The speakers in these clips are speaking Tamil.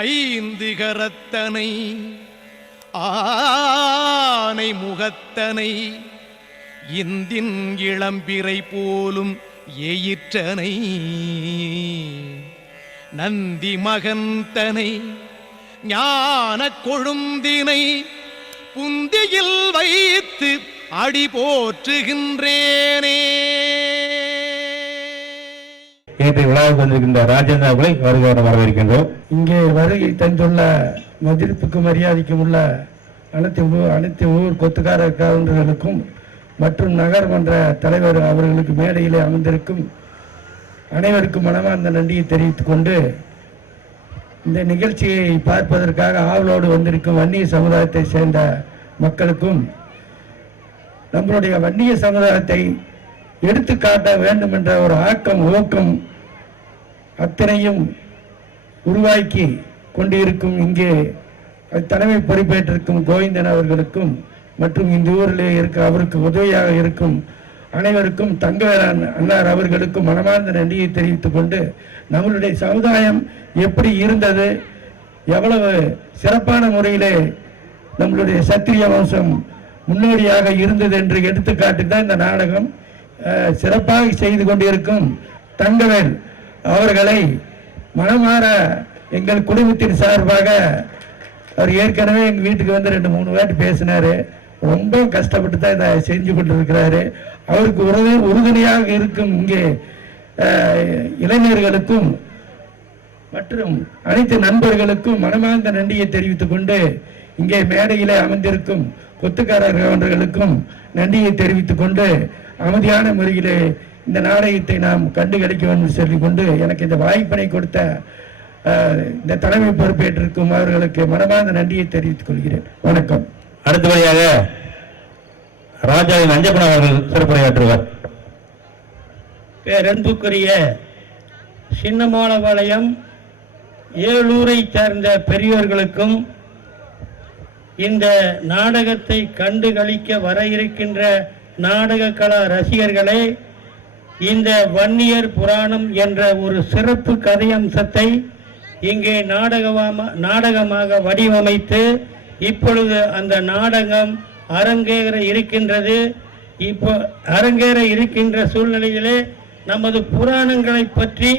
ஐந்து கரத்தனை ஆனை முகத்தனை இந்தின் இளம்பிறை போலும் எயிற்றனை நந்தி மகந்தனை ஞான கொழுந்தினை புந்தியில் வைத்து அடி போற்றுகின்றேனே. நேற்று விழாவுக்கு வந்திருக்கின்ற ராஜேந்திர அவர்களை வருகிறவரை வரவேற்கின்றோம். இங்கே வருகை தந்துள்ள மதிப்புக்கும் மரியாதைக்கும் உள்ள அனைத்து ஊர் கொத்துக்கார கவுண்டர்களுக்கும் மற்றும் நகர்மன்ற தலைவர் அவர்களுக்கு மேடையிலே அமர்ந்திருக்கும் அனைவருக்கும் மனமார்ந்த நன்றியை தெரிவித்துக் கொண்டு இந்த நிகழ்ச்சியை பார்ப்பதற்காக ஆவலோடு வந்திருக்கும் வன்னிய சமுதாயத்தை சேர்ந்த மக்களுக்கும் நம்மளுடைய வன்னிய சமுதாயத்தை எடுத்துக்காட்ட வேண்டும் என்ற ஒரு ஊக்கம் அத்தனையும் உருவாக்கி கொண்டிருக்கும் இங்கே தலைமை பொறுப்பேற்றிருக்கும் கோவிந்தன் அவர்களுக்கும் மற்றும் இந்த ஊரிலே அவருக்கு உதவியாக இருக்கும் அனைவருக்கும் தங்கவேலன் அண்ணார் அவர்களுக்கும் மனமார்ந்த நன்றியை தெரிவித்துக் கொண்டு நம்மளுடைய சமுதாயம் எப்படி இருந்தது, எவ்வளவு சிறப்பான முறையிலே நம்மளுடைய சத்திரிய வம்சம் முன்னோடியாக இருந்தது என்று எடுத்துக்காட்டு தான் இந்த நாடகம். சிறப்பாக செய்து கொண்டிருக்கும் தங்கவேல் அவர்களை மனமாற எங்கள் குடும்பத்தின் சார்பாக அவர் ஏற்கனவே எங்கள் வீட்டுக்கு வந்து 2-3 வாட்டி பேசினாரு. ரொம்ப கஷ்டப்பட்டு தான் இதை செஞ்சு கொண்டிருக்கிறாரு. அவருக்கு உறுதுணையாக இருக்கும் இங்கே இளைஞர்களுக்கும் மற்றும் அனைத்து நண்பர்களுக்கும் மனமார்ந்த நன்றியை தெரிவித்துக் கொண்டு இங்கே மேடையிலே அமர்ந்திருக்கும் கொத்துக்காரர்களுக்கும் நன்றியை தெரிவித்துக் கொண்டு அமைதியான முறையிலே இந்த நாடகத்தை நாம் கண்டு கிடைக்க வேண்டும் சொல்லிக்கொண்டு எனக்கு இந்த வாய்ப்பினை கொடுத்த இந்த தலைமை பொறுப்பேற்றிருக்கும் அவர்களுக்கு மனமார்ந்த நன்றியை தெரிவித்துக் கொள்கிறேன். வணக்கம். அடுத்தபடியாக ராஜாவின் அஞ்சப்பன் அவர்கள் சிறப்புரையாற்றுவார். பேரன்புக்குரிய சின்னமோளபாளையம் ஏலூரை சேர்ந்த பெரியோர்களுக்கும் இந்த நாடகத்தை கண்டு களிக்க வர இருக்கின்ற நாடக கலா ரசிகர்களே, இந்த வன்னியர் புராணம் என்ற ஒரு சிறப்பு கதையம்சத்தை இங்கே நாடகமாக வடிவமைத்து இப்பொழுது அந்த நாடகம் அரங்கேற இருக்கின்றது. இப்போ அரங்கேற இருக்கின்ற சூழ்நிலையிலே நமது புராணங்களை பற்றி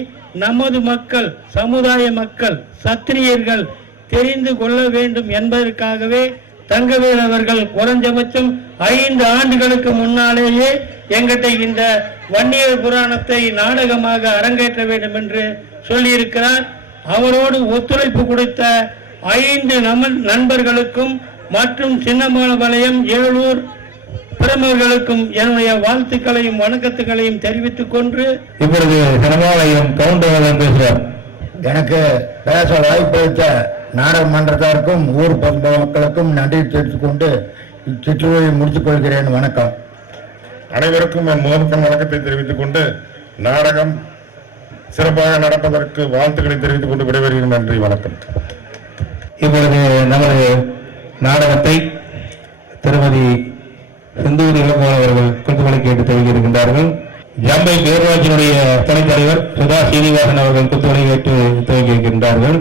நமது மக்கள், சமுதாய மக்கள், சத்திரியர்கள் தெரிந்து கொள்ள வேண்டும் என்பதற்காகவே தங்கவேல் அவர்கள் குறைஞ்சபட்சம் 5 ஆண்டுகளுக்கு முன்னாலேயே எங்கிட்ட இந்த வன்னியர் புராணத்தை நாடகமாக அரங்கேற்ற வேண்டும் என்று சொல்லியிருக்கிறார். அவரோடு ஒத்துழைப்பு கொடுத்த 5 நண்பர்களுக்கும் மற்றும் சின்னமோளபாளையம் ஏலூர் பிரமுகர்களுக்கும் என்னுடைய வாழ்த்துக்களையும் வணக்கத்துக்களையும் தெரிவித்துக் கொண்டு இப்பொழுது சின்னமோளபாளையம் கவுண்டர் பேசுவார். எனக்கு பேச வாய்ப்பளித்த நாடாளுமன்றத்தாருக்கும் ஊர் மக்களுக்கும் நன்றி தெரிவித்துக் கொண்டு இச்சிற்றுரையை முடித்துக் கொள்கிறேன். வணக்கம். அனைவருக்கும் என் முதற்கண் வணக்கத்தை தெரிவித்துக் கொண்டு நாடகம் சிறப்பாக நடப்பதற்கு வாழ்த்துக்களை தெரிவித்துக் கொண்டு விடைபெறுகிறேன். நன்றி, வணக்கம். இப்பொழுது நமது நாடகத்தை திருமதி செந்தூர் இளங்கோவன் அவர்கள் குத்துமலை கேட்டு துவங்கியிருக்கின்றார்கள். ஜம்பை பேரூராட்சியினுடைய துணைத் தலைவர் சுதா சீனிவாசன் அவர்கள் குத்துமலை கேட்டு துவங்கியிருக்கின்றார்கள்.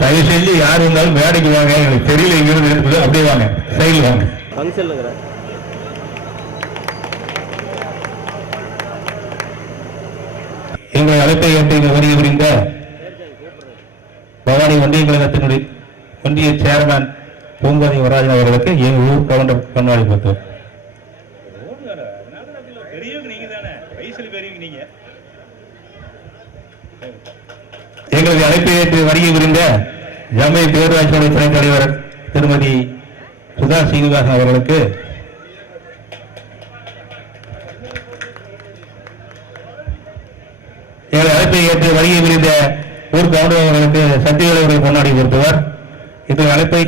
தயவு செஞ்சு யார் இருந்தாலும் மேடைக்கு வாங்க, எனக்கு தெரியல இங்கிருந்து இருக்குது, அப்படியே வாங்க, சைடில் வாங்க. எங்களை அழைப்பை ஏற்று வருகை புரிந்த பவானி ஒன்றிய கழகத்தினுடைய ஒன்றிய சேர்மன் பூங்கோதை வரராஜன் அவர்களுக்கு என் ஊர் கவுண்டர் கண்ணாடி பார்த்தோம். எங்களது அழைப்பை ஏற்று வருகை புரிந்த ஜம்பை பேரூராட்சியுடைய துணைத் தலைவர் திருமதி சுதா சீனிவாசன் அவர்களுக்கு எங்களை அழைப்பை ஏற்று வருகை புரிந்த ஊர் கவுண்டர் அவர்களுக்கு சத்தியவேலவர்கள் கொண்டாடி கொடுத்தவர். இது அழைப்பை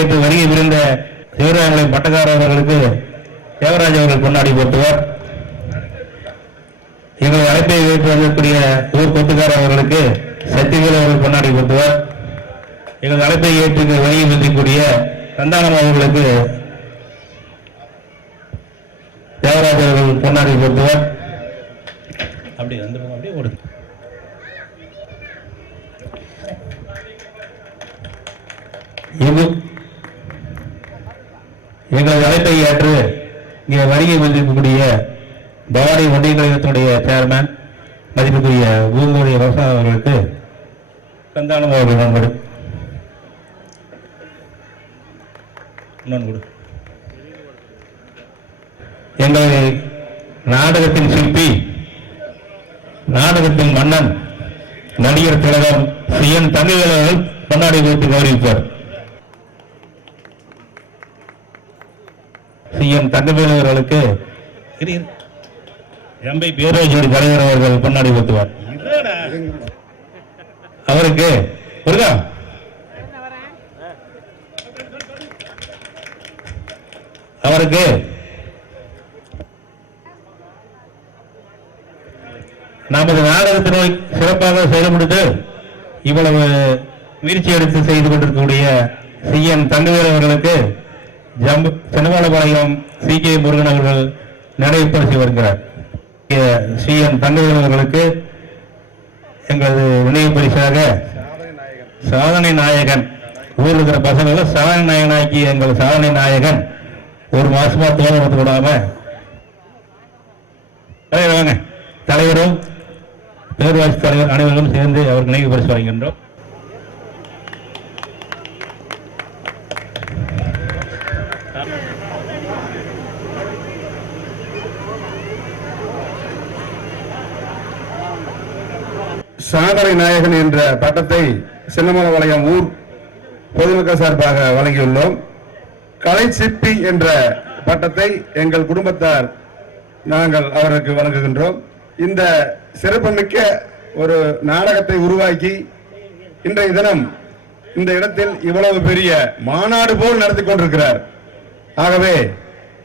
ஏற்று வருகை புரிந்த சிவராமலை பட்டக்கார அவர்களுக்கு தேவராஜ் அவர்கள் கொண்டாடி கொடுத்தவர். எங்களை அழைப்பை ஏற்று வரக்கூடிய ஊர் கொத்துக்கார அவர்களுக்கு சத்தியவேல் அவர்கள் கொண்டாடி கொடுத்தவர். எங்கள் அழைப்பை ஏற்று வருகை புரியக்கூடிய சந்தானம் அவர்களுக்கு தேவராஜ் அவர்கள் கொண்டாடி கொடுத்தவர். அப்படி அப்படி அந்த பக்கம் அப்படியே ஓடுது. எங்களது அழைப்பை ஏற்று இங்கே வருகை வந்திருக்கக்கூடிய பவானி ஒன்றிய கழகத்தினுடைய சேர்மேன் மதிப்புக்குரிய பூங்கோடி ரோசா அவர்களுக்கு கந்தானம் அவர்கள் நண்பர் எங்களது நாடகத்தின் சிற்பி, நாடகத்தின் மன்னன், நடிகர் திலகம் CN தங்கவேல் அவர்கள் கொண்டாடி வைத்து கௌரவிப்பார். CN தங்கவேல் அவர்களுக்கு எம்பை பேரோஜி தலைவர் அவர்கள் கொண்டாடி வைத்துவார். அவருக்கு அவருக்கு நமது நாடகத்தினை சிறப்பாக செயல்படுத்த இவ்வளவு முயற்சி எடுத்து செய்து கொண்டிருக்கக்கூடிய CN தங்கவேல் அவர்களுக்கு சென்னவாளபாளையம் CK முருகன் அவர்கள் நினைவு பரிசு வருகிறார். CN தங்கவேல் அவர்களுக்கு எங்களது நினைவு பரிசாக சாதனை நாயகன், ஊரில் இருக்கிற பசங்களை சாதனை நாயகனாக்கி எங்கள் சாதனை நாயகன் ஒரு மாசமா தோணத்து விடாம வாங்க தலைவரும் பேரூராட்சி தலைவர் அனைவரும் சேர்ந்து அவர் நினைவு பரிசு வழங்குகின்றோம். சாதனை நாயகன் என்ற பட்டத்தை சின்னமலைபாளையம் ஊர் பொதுமக்கள் சார்பாக வழங்கியுள்ளோம். கலை சிற்பி என்ற பட்டத்தை எங்கள் குடும்பத்தார் நாங்கள் அவருக்கு வழங்குகின்றோம். இந்த சிறப்புமிக்க ஒரு நாடகத்தை உருவாக்கி இன்றைய தினம் இந்த இடத்தில் இவ்வளவு பெரிய மாநாடு போல் நடத்தி கொண்டிருக்கிறார். ஆகவே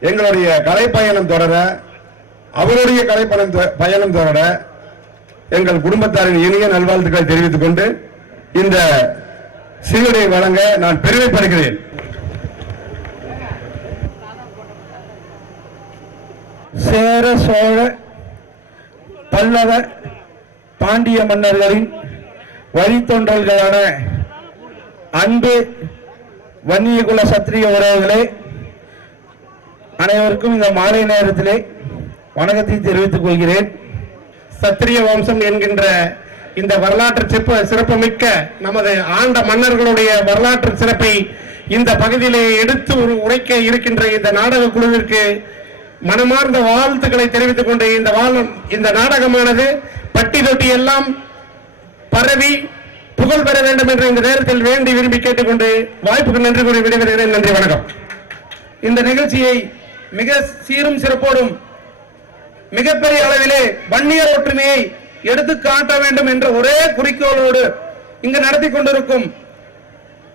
எங்களுடைய கலைப்பயணம் தொடர, அவருடைய கலைப்பயணம் தொடர எங்கள் குடும்பத்தாரின் இனிய நல்வாழ்த்துக்களை தெரிவித்துக் கொண்டு இந்த சீருடை வழங்க நான் பெருமைப்படுகிறேன். சேர சோழ பல்லவ பாண்டிய மன்னர்களின் வழித்தொன்றல்களான அன்பு வன்னியகுல சத்திரிய உறவுகளே, அனைவருக்கும் இந்த மாலை நேரத்திலே வணக்கத்தை தெரிவித்துக் கொள்கிறேன். சத்திரிய வம்சம் என்கின்ற இந்த வரலாற்று சிறப்புமிக்க நமது ஆண்ட மன்னர்களுடைய வரலாற்று சிறப்பை இந்த பகுதியிலே எடுத்து உரைக்க இருக்கின்ற இந்த நாடக குழுவிற்கு மனமார்ந்த வாழ்த்துக்களை தெரிவித்துக் கொண்டு இந்த நாடகமானது பட்டி தொட்டி எல்லாம் பரவி புகழ் பெற வேண்டும் என்று இந்த நேரத்தில் வேண்டி விரும்பி கேட்டுக்கொண்டு வாய்ப்புக்கு நன்றி கூறி விடைபெறுகிறேன். நன்றி, வணக்கம். இந்த நிகழ்ச்சியை மிக சீரும் சிறப்போடும் மிகப்பெரிய அளவிலே வன்னியர் ஒற்றுமையை எடுத்து காட்ட வேண்டும் என்ற ஒரே குறிக்கோளோடு இங்கு நடத்தி கொண்டிருக்கும்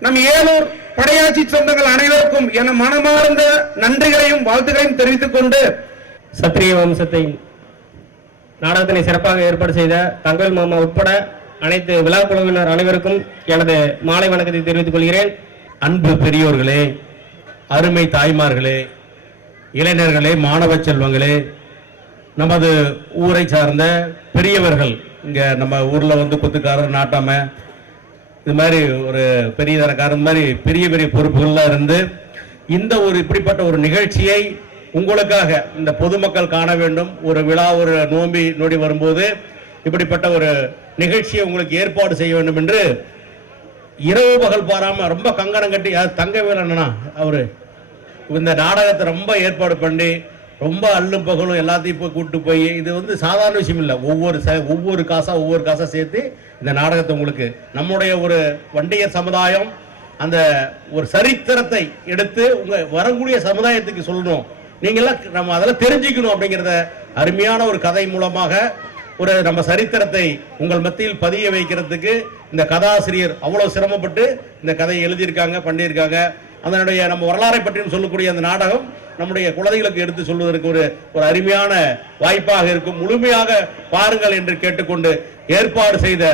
நம் ஏலூர் படையாட்சி சொந்தங்கள் அனைவருக்கும் என மனமார்ந்த நன்றிகளையும் வாழ்த்துக்களையும் தெரிவித்துக் கொண்டு சத்திரிய வம்சத்தை நாடகத்தினை சிறப்பாக ஏற்பாடு செய்த தங்கவேல் மாமா உட்பட அனைத்து விழா குழுவினர் அனைவருக்கும் எனது மாலை வணக்கத்தை தெரிவித்துக் கொள்கிறேன். அன்பு பெரியோர்களே, அருமை தாய்மார்களே, இளைஞர்களே, மாணவ செல்வங்களே, நமது ஊரை சார்ந்த பெரியவர்கள், இங்க நம்ம ஊர்ல வந்து கொத்துக்காரர், நாட்டாம, இது மாதிரி ஒரு பெரிய தரக்காரர், இந்த மாதிரி பெரிய பெரிய பொறுப்புகள்லாம் இருந்து இந்த ஒரு இப்படிப்பட்ட ஒரு நிகழ்ச்சியை உங்களுக்காக இந்த பொதுமக்கள் காண வேண்டும். ஒரு விழா, ஒரு நோம்பி நொடி வரும்போது இப்படிப்பட்ட ஒரு நிகழ்ச்சியை உங்களுக்கு ஏற்பாடு செய்ய வேண்டும் என்று இரவு பகல் பாராம ரொம்ப கங்கணம் கட்டி, தங்கவேல் அண்ணனா அவரு இந்த நாடகத்தை ரொம்ப ஏற்பாடு பண்ணி ரொம்ப அல்லும் பகலும் எல்லாத்தையும் போய் கூப்பிட்டு போய், இது வந்து சாதாரண விஷயம் இல்லை. ஒவ்வொரு காசா சேர்த்து இந்த நாடகத்தை உங்களுக்கு நம்முடைய ஒரு வண்டியர் சமுதாயம் அந்த ஒரு சரித்திரத்தை எடுத்து உங்க வரக்கூடிய சமுதாயத்துக்கு சொல்லணும், நீங்களாம் நம்ம அதெல்லாம் தெரிஞ்சுக்கணும் அப்படிங்கிறத அருமையான ஒரு கதை மூலமாக ஒரு நம்ம சரித்திரத்தை உங்கள் மத்தியில் பதிய வைக்கிறதுக்கு இந்த கதாசிரியர் அவ்வளவு சிரமப்பட்டு இந்த கதையை எழுதியிருக்காங்க, பண்ணியிருக்காங்க. அதனுடைய நம்ம வரலாறை பற்றியும் சொல்லக்கூடிய அந்த நாடகம் நம்முடைய குழந்தைகளுக்கு எடுத்து சொல்வதற்கு ஒரு அருமையான வாய்ப்பாக இருக்கும். முழுமையாக பாருங்கள் என்று கேட்டுக்கொண்டு ஏற்பாடு செய்த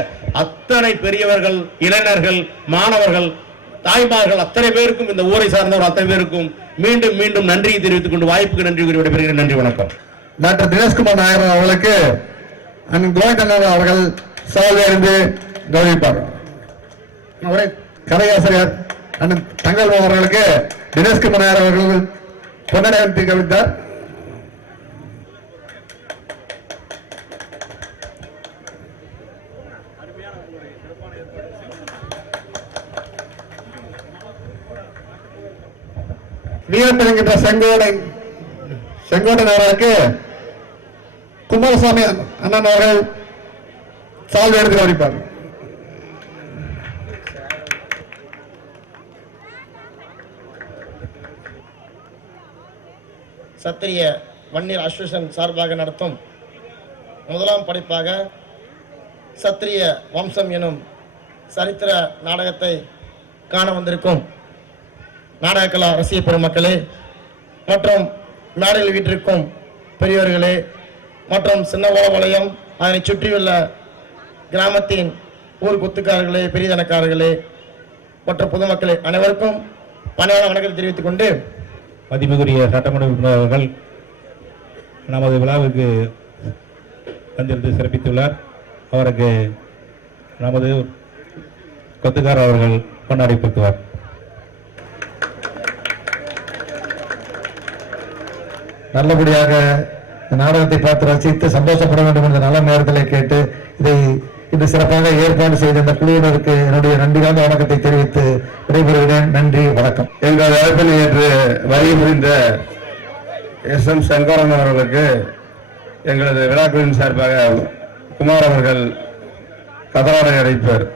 அத்தனை பெரியவர்கள், இளைஞர்கள், மாணவர்கள், தாய்மார்கள் அத்தனை பேருக்கும், இந்த ஊரை சார்ந்தவர் அத்தனை பேருக்கும் மீண்டும் மீண்டும் நன்றியை தெரிவித்துக் கொண்டு வாய்ப்புக்கு நன்றி கூறி விடைபெறுகிறேன். நன்றி, வணக்கம். டாக்டர் தினேஷ்குமார் நாயர் அவர்களுக்கு அண்ணன் கோவிந்தன் அவர்கள் சால்வை அணிந்து கௌரவிப்பார். அவரை கதையாசிரியர் அண்ணன் தங்கல் அவர்களுக்கு தினேஷ் குமார் அவர்கள் பொன்னடையாளத்தை கவிழ்த்தார். வீரத்தில் என்கின்ற செங்கோடன் அவர்களுக்கு குமாரசாமி அண்ணன் அவர்கள் சால்வை எடுத்து கவனிப்பார். சத்திரிய வன்னியர் அசோசியேஷன் சார்பாக நடத்தும் முதலாம் படைப்பாக சத்திரிய வம்சம் எனும் சரித்திர நாடகத்தை காண வந்திருக்கும் நாடகக்கலா ரசிக பெருமக்களே மற்றும் மேடையில் வீட்டிற்கும் பெரியோர்களே மற்றும் சின்னவளவளையம் அதனை சுற்றியுள்ள கிராமத்தின் ஊர் குத்துக்காரர்களே, பெரியதனக்காரர்களே மற்றும் பொதுமக்களே அனைவருக்கும் பணியான வணக்கத்தை தெரிவித்துக் கொண்டு, மதிப்புக்குரிய சட்டமன்ற உறுப்பினர் அவர்கள் நமது விழாவுக்கு வந்திருந்து சிறப்பித்துள்ளார். அவருக்கு நமது கொத்துக்கார் அவர்கள் கொண்டாடி பெற்றுவார். நல்லபடியாக நாடகத்தை பார்த்து ரசித்து சந்தோஷப்பட வேண்டும் என்ற நல்ல நேரத்தில் கேட்டு இதை இன்று சிறப்பாக ஏற்பாடு செய்த இந்த குழுவினருக்கு என்னுடைய நன்றியான வணக்கத்தை தெரிவித்து விடைபெறுகிறேன். நன்றி, வணக்கம். எங்கள் அழைப்பினை ஏற்று வருகை புரிந்த எஸ்.எம். செங்கோடன் அவர்களுக்கு எங்களது விழாக்குழுவின் சார்பாக குமார் அவர்கள் கதராடை அழைப்பார்.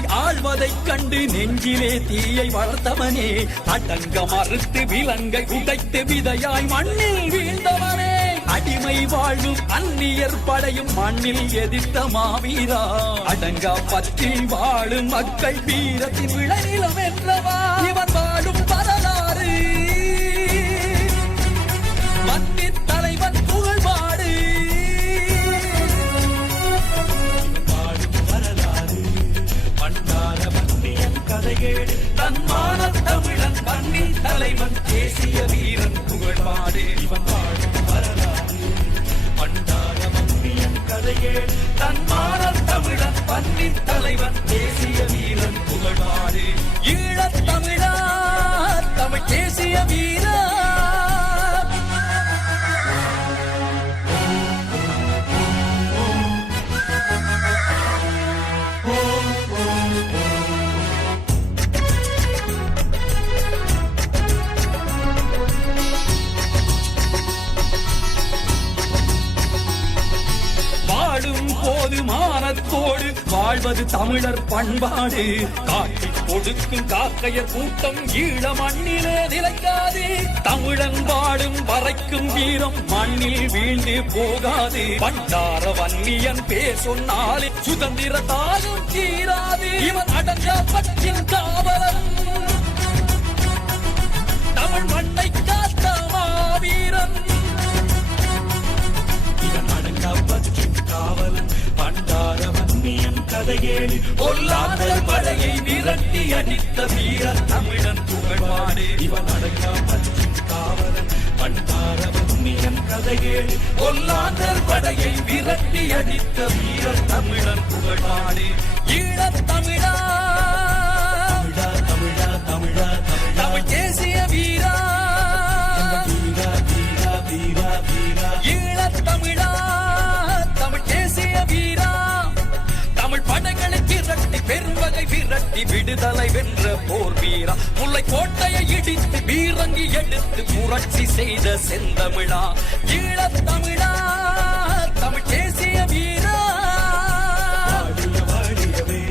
மண்ணை ஆழ்வதைக் கண்டு நெஞ்சிலே தீயை வளர்த்தவனே, அடங்க மறுத்து விலங்கை உடைத்து விதையாய் மண்ணில் வீழ்ந்தவனே, அடிமை வாழும் அந்நியர் படையும் மண்ணில் எதிர்த்த மாவீரா, அடங்கா பற்றில் வாழும் மக்கள் வீரத்தின் விளைநிலம் வென்றவா, இவன் வாழும் வரலாறு மண்ணின் தலைவன் புகழ்பாடு, வரலாறு பண்டார மண்ணியன் கதைகேடு, தன்மான தமிழன் மண்ணின் தலைவன் தேசிய வீரன் புகழ்பாடு, இவன் வாழும் வரலாறு பண்டார மண்ணியன் கதைகேடு, தன்மான தமிழன் மண்ணின் தலைவன் தேசிய வீரன் புகழ்பாடு, ஈழத் தமிழா தமிழ் தேசிய வீரா. வாழும் போது மானத்தோடு வாழ்வது தமிழர் பண்பாடு, காட்டி கொடுக்கும் காக்கையர் கூட்டம் ஈழ மண்ணிலே நிலைக்காது, தமிழன் வாழும் வரைக்கும் வீரம் மண்ணில் வீழ்ந்து போகாது, பண்டார வன்னியன் பேர் சொன்னாலே சுதந்திரத்தாலும் தீராது, இவன் அடங்கா பற்றின் காவலன் தமிழ் மண்ணை காத்த மாவீரன், இவன் அடங்கா பற்றின் காவலன் பண்டார வன்னியன் கதையேடு, பொல்லாத படையை விரட்டி அடித்த வீர தமிழன் புகழ்பாடு, இவன் அடங்கா பற்றின் காவலன் பண்டார வன்னியன் கதையேடு, பொல்லாத படையை விரட்டி அடித்த வீர தமிழன் புகழ்பாடு, ஈழத் தமிழா தமிழா தமிழா தமிழ் தேசிய வீரா, ஈழத் தமிழா தமிழ் தேசிய வீரா, தமிழ் படைகளை திரட்டி பெருவகை விரட்டி விடுதலை வென்ற போர் வீரா, முல்லை கோட்டையை இடித்து பீரங்கி எடுத்து புரட்சி செய்த செந்தமிழா, ஈழத் தமிழா தமிழ் தேசிய வீரா. வாடியவே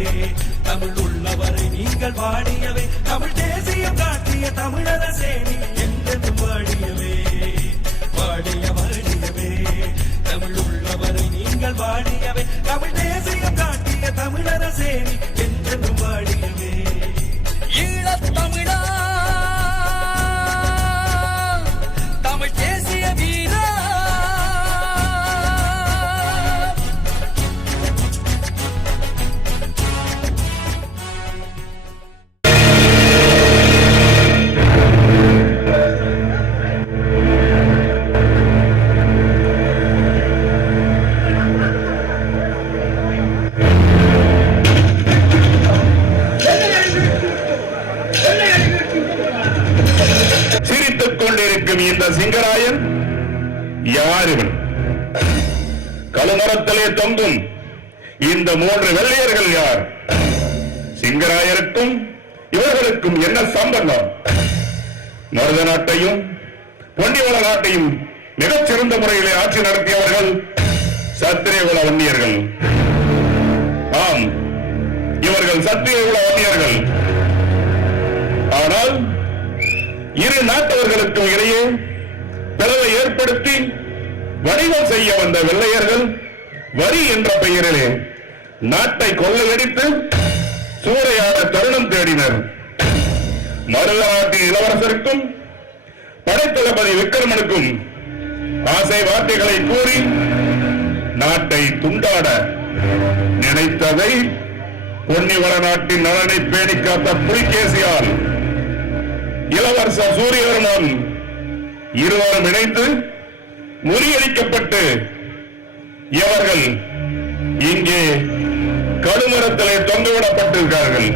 தமிழ் உள்ளவரை நீங்கள் வாடியவே, தமிழ் தேசியம் காட்டிய தமிழரசேனி என்றென்றும் வாடியவே, வாடிய வாடியவே தமிழ் உள்ளவரை நீங்கள் வாடியவே, தமிழ் தேசியம் காட்டிய தமிழரசேனி என்றென்றும் வாடியவே, ஈழத் தமிழா தமிழ் தேசிய வீரா. சிரித்துக் கொண்டிருக்கும் இந்த சிங்கராயன் யார்? இவன் கழுமரத்திலே தொங்கும் இந்த 3 வெள்ளையர்கள் யார்? சிங்கராயருக்கும் இவர்களுக்கும் என்ன சம்பந்தம்? மருத நாட்டையும் பொன்னிவள நாட்டையும் மிகச்சிறந்த முறையிலே ஆட்சி நடத்தியவர்கள் சத்திரியகுல வன்னியர்கள். ஆம், இவர்கள் சத்திரியகுல வன்னியர்கள். ஆனால் இரு நாட்டவர்களுக்கும் இடையே பிளவை ஏற்படுத்தி வணிகம் செய்ய வந்த வெள்ளையர்கள் வரி என்ற பெயரிலே நாட்டை கொள்ளையடித்து சூறையாட தருணம் தேடினர். மருத நாட்டின் இளவரசருக்கும் படைத்தளபதி விக்ரமனுக்கும் ஆசை வார்த்தைகளை கூறி நாட்டை துண்டாட நினைத்ததை பொன்னிவள நாட்டின் நலனை பேணி காத்த புலிகேசியால் இளவரசர் சூரியவர்மன் இருவரும் இணைந்து முறியடிக்கப்பட்டு இவர்கள் இங்கே கடுமரத்திலே தொங்கவிடப்பட்டிருக்கிறார்கள்.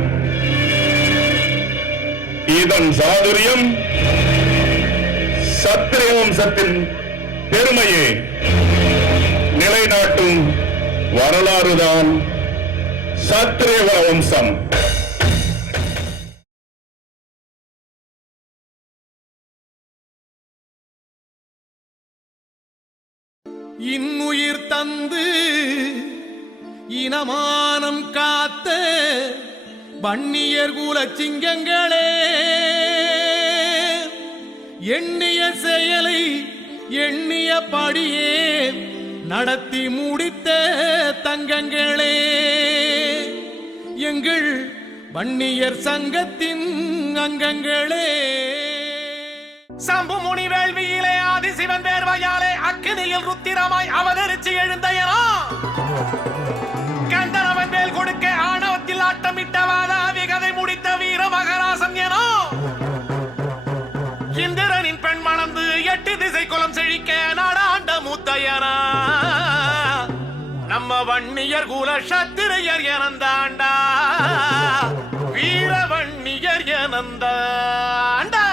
இதன் சாதுரியம் சத்திரிய வம்சத்தின் பெருமையை நிலைநாட்டும் வரலாறுதான் சத்திரிய வம்சம். இன்னுயிர் தந்து இனமானம் காத்த வன்னியர் குல சிங்கங்களே, எண்ணிய செயலை எண்ணிய படியே நடத்தி முடித்த தங்கங்களே, எங்கள் வன்னியர் சங்கத்தின் அங்கங்களே. சம்பு முனி வேள்வியிலே ஆதி சிவன் வேர்வையாலே அக்கினியில் ருத்திரமாய் அவதரிச்சு எழுந்தையனோ, கந்தனவன் வேல் கொடுக்க ஆணவத்தில் ஆட்டமிட்டவாதாவி கதை முடித்த வீர மகராசன் எனோ, இந்திரனின் பெண் மணந்து 8 திசை குலம் செழிக்க நாடாண்ட மூத்தையனா, நம்ம வன்னியர் குல சத்திரியர் எனந்தாண்டா, வீர வன்னியர் எனந்தாண்டா.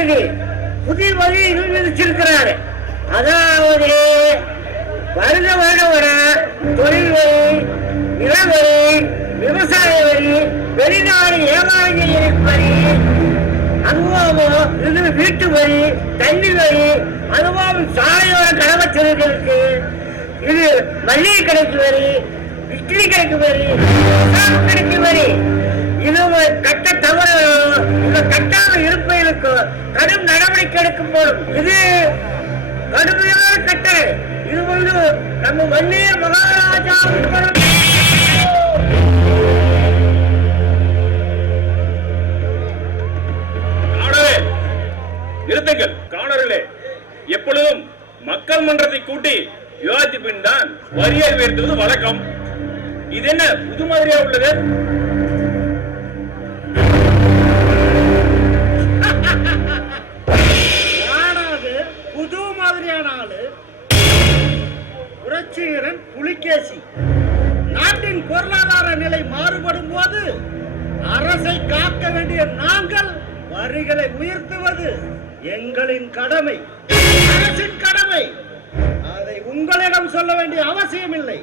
மகளிருக்கு புதிய வழி விதிச்சிருக்கிறாரு. அதாவது வருட வருடம் வர தொழில் வரி, நில வரி, விவசாய வரி, வெளிநாடு ஏமாளிகள் வரி, அனுபவம் இது வீட்டு வரி, தண்ணி வரி, அனுபவம் சாலையோர கடமைச்சர்களுக்கு இது மல்லிகை கடைக்கு வரி, இட்லி கடைக்கு வரி, கடைக்கு வரி, இது கட்ட தவறு இந்த கட்டாத இருப்பைகளுக்கு கடும் நடவடிக்கை எடுக்கப்படும். இது கடுமையான கட்டளை. இது நம்ம வன்னியர் மகாராஜா நிறுத்துங்கள். காணர்களே, எப்பொழுதும் மக்கள் மன்றத்தை கூட்டி விவாதித்த பின் தான் வரியை உயர்த்துவது வழக்கம். இது என்ன புது மாதிரியா உள்ளது? புது மாதிரியான ஆளு புரட்சிகரன் புலிகேசி. நாட்டின் பொருளாதார நிலை மாறுபடும் போது அரசை காக்க வேண்டிய நாங்கள் வரிகளை உயர்த்துவது எங்களின் கடமை, அரசின் கடமை. அதை உங்களிடம் சொல்ல வேண்டிய அவசியம் இல்லை.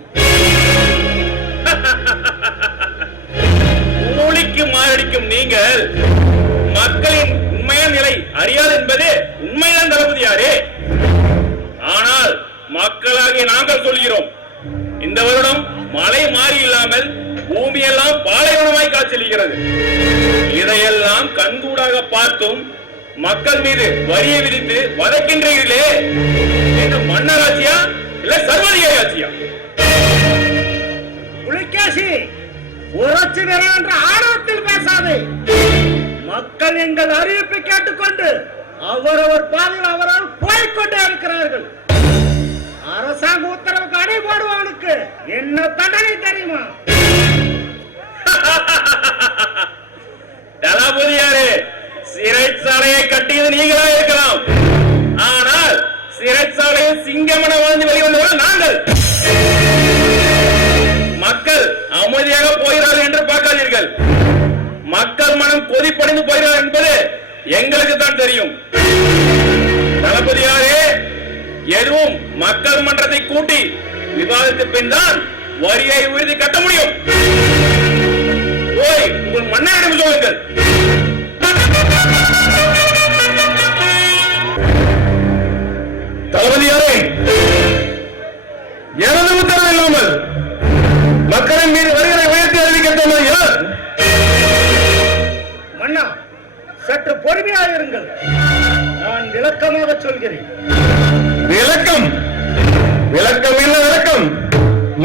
கூலிக்கு மாரடிக்கும் நீங்கள் மக்களின் உண்மையான நிலை அறியாது என்பது உண்மைதான் தளபதியாரே. ஆனால் மக்களாகிய நாங்கள் சொல்கிறோம், இந்த வருடம் மழை மாறி இல்லாமல் பூமியெல்லாம் பாலைவனமாய் காட்சியளிக்கிறது. இதையெல்லாம் கண்கூடாக பார்த்தும் மக்கள் மீது வரியை விதித்து வதைக்கின்றீர்களே, என்று மன்னராட்சியா இல்ல சர்வாதிகாரி ஆட்சியா? புலிகேசி, புரட்சி என்ற ஆணவத்தில் பேசாதே. மக்கள் எங்கள் அறிவிப்பை கேட்டுக்கொண்டு அவரவர் பாதையில் அவரவர் போய்கொண்டே இருக்கிறார்கள். அரசாங்க உத்தரவுக்கு அடை போடுவவனுக்கு என்ன தண்டனை தெரியுமா? தளபதியாரே, சிறைச்சாலையை கட்டியது நீங்களா இருக்கலாம், ஆனால் சிறைச்சாலையில் சிங்கமன வாழ்ந்து வெளிவந்தவர்கள் நாங்கள். மக்கள் அமைதியாக போகிறார்கள் என்று பார்க்காதீர்கள். மக்கள் மனம் கொதிப்படைந்து போகிறார்கள் என்பது எங்களுக்கு தான் தெரியும். தளபதியாரே, எதுவும் மக்கள் மன்றத்தை கூட்டி விவாதித்த பின் தான் வரியை உறுதி கட்ட முடியும். போய் உங்கள் மன்னரிடம் சொல்லுங்கள். தளபதியாரே, எனது உத்தரவு இல்லாமல் மக்களின் மீது வரிகளை உயர்த்தி அறிவிக்க யார்? மன்னா, சற்று பொறுமையாக இருங்கள். நான் விளக்கமாக சொல்கிறேன். விளக்கம்? விளக்கம் இல்ல விளக்கம்.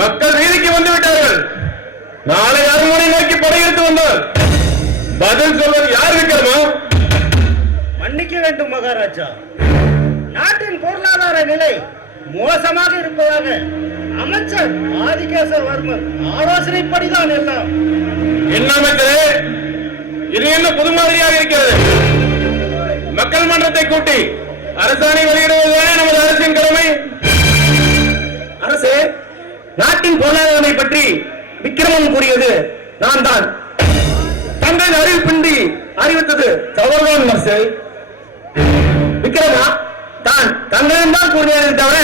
மக்கள் வீதிக்கு வந்து விட்டார்கள். நாளை அரண்மனை நோக்கி படையெடுத்து வந்தால் பதில் சொல்வது யார் விக்ரமா? மன்னிக்க வேண்டும் மகாராஜா, நாட்டின் பொருளாதார நிலை மோசமாக இருப்பதாக அமைச்சர் ஆதிகேசவர்மன் ஆலோசனைப்படிதான் எல்லாம். என்ன அமைச்சரே, இது என்ன புது மாதிரியாக இருக்கிறது? மக்கள் மன்றத்தை கூட்டி அரசாணை வெளியிடுவதுதானே நமது அரசின் கடமை. அரசே, நாட்டின் பொருளாதாரத்தை பற்றி விக்ரமன் கூறியது நான் தான். தங்கள் அறிவிப்பின்றி அறிவித்தது தவறுதான் அரசே. விக்ரமா, தான் தங்களிடம் தான் கூறினதை தவிர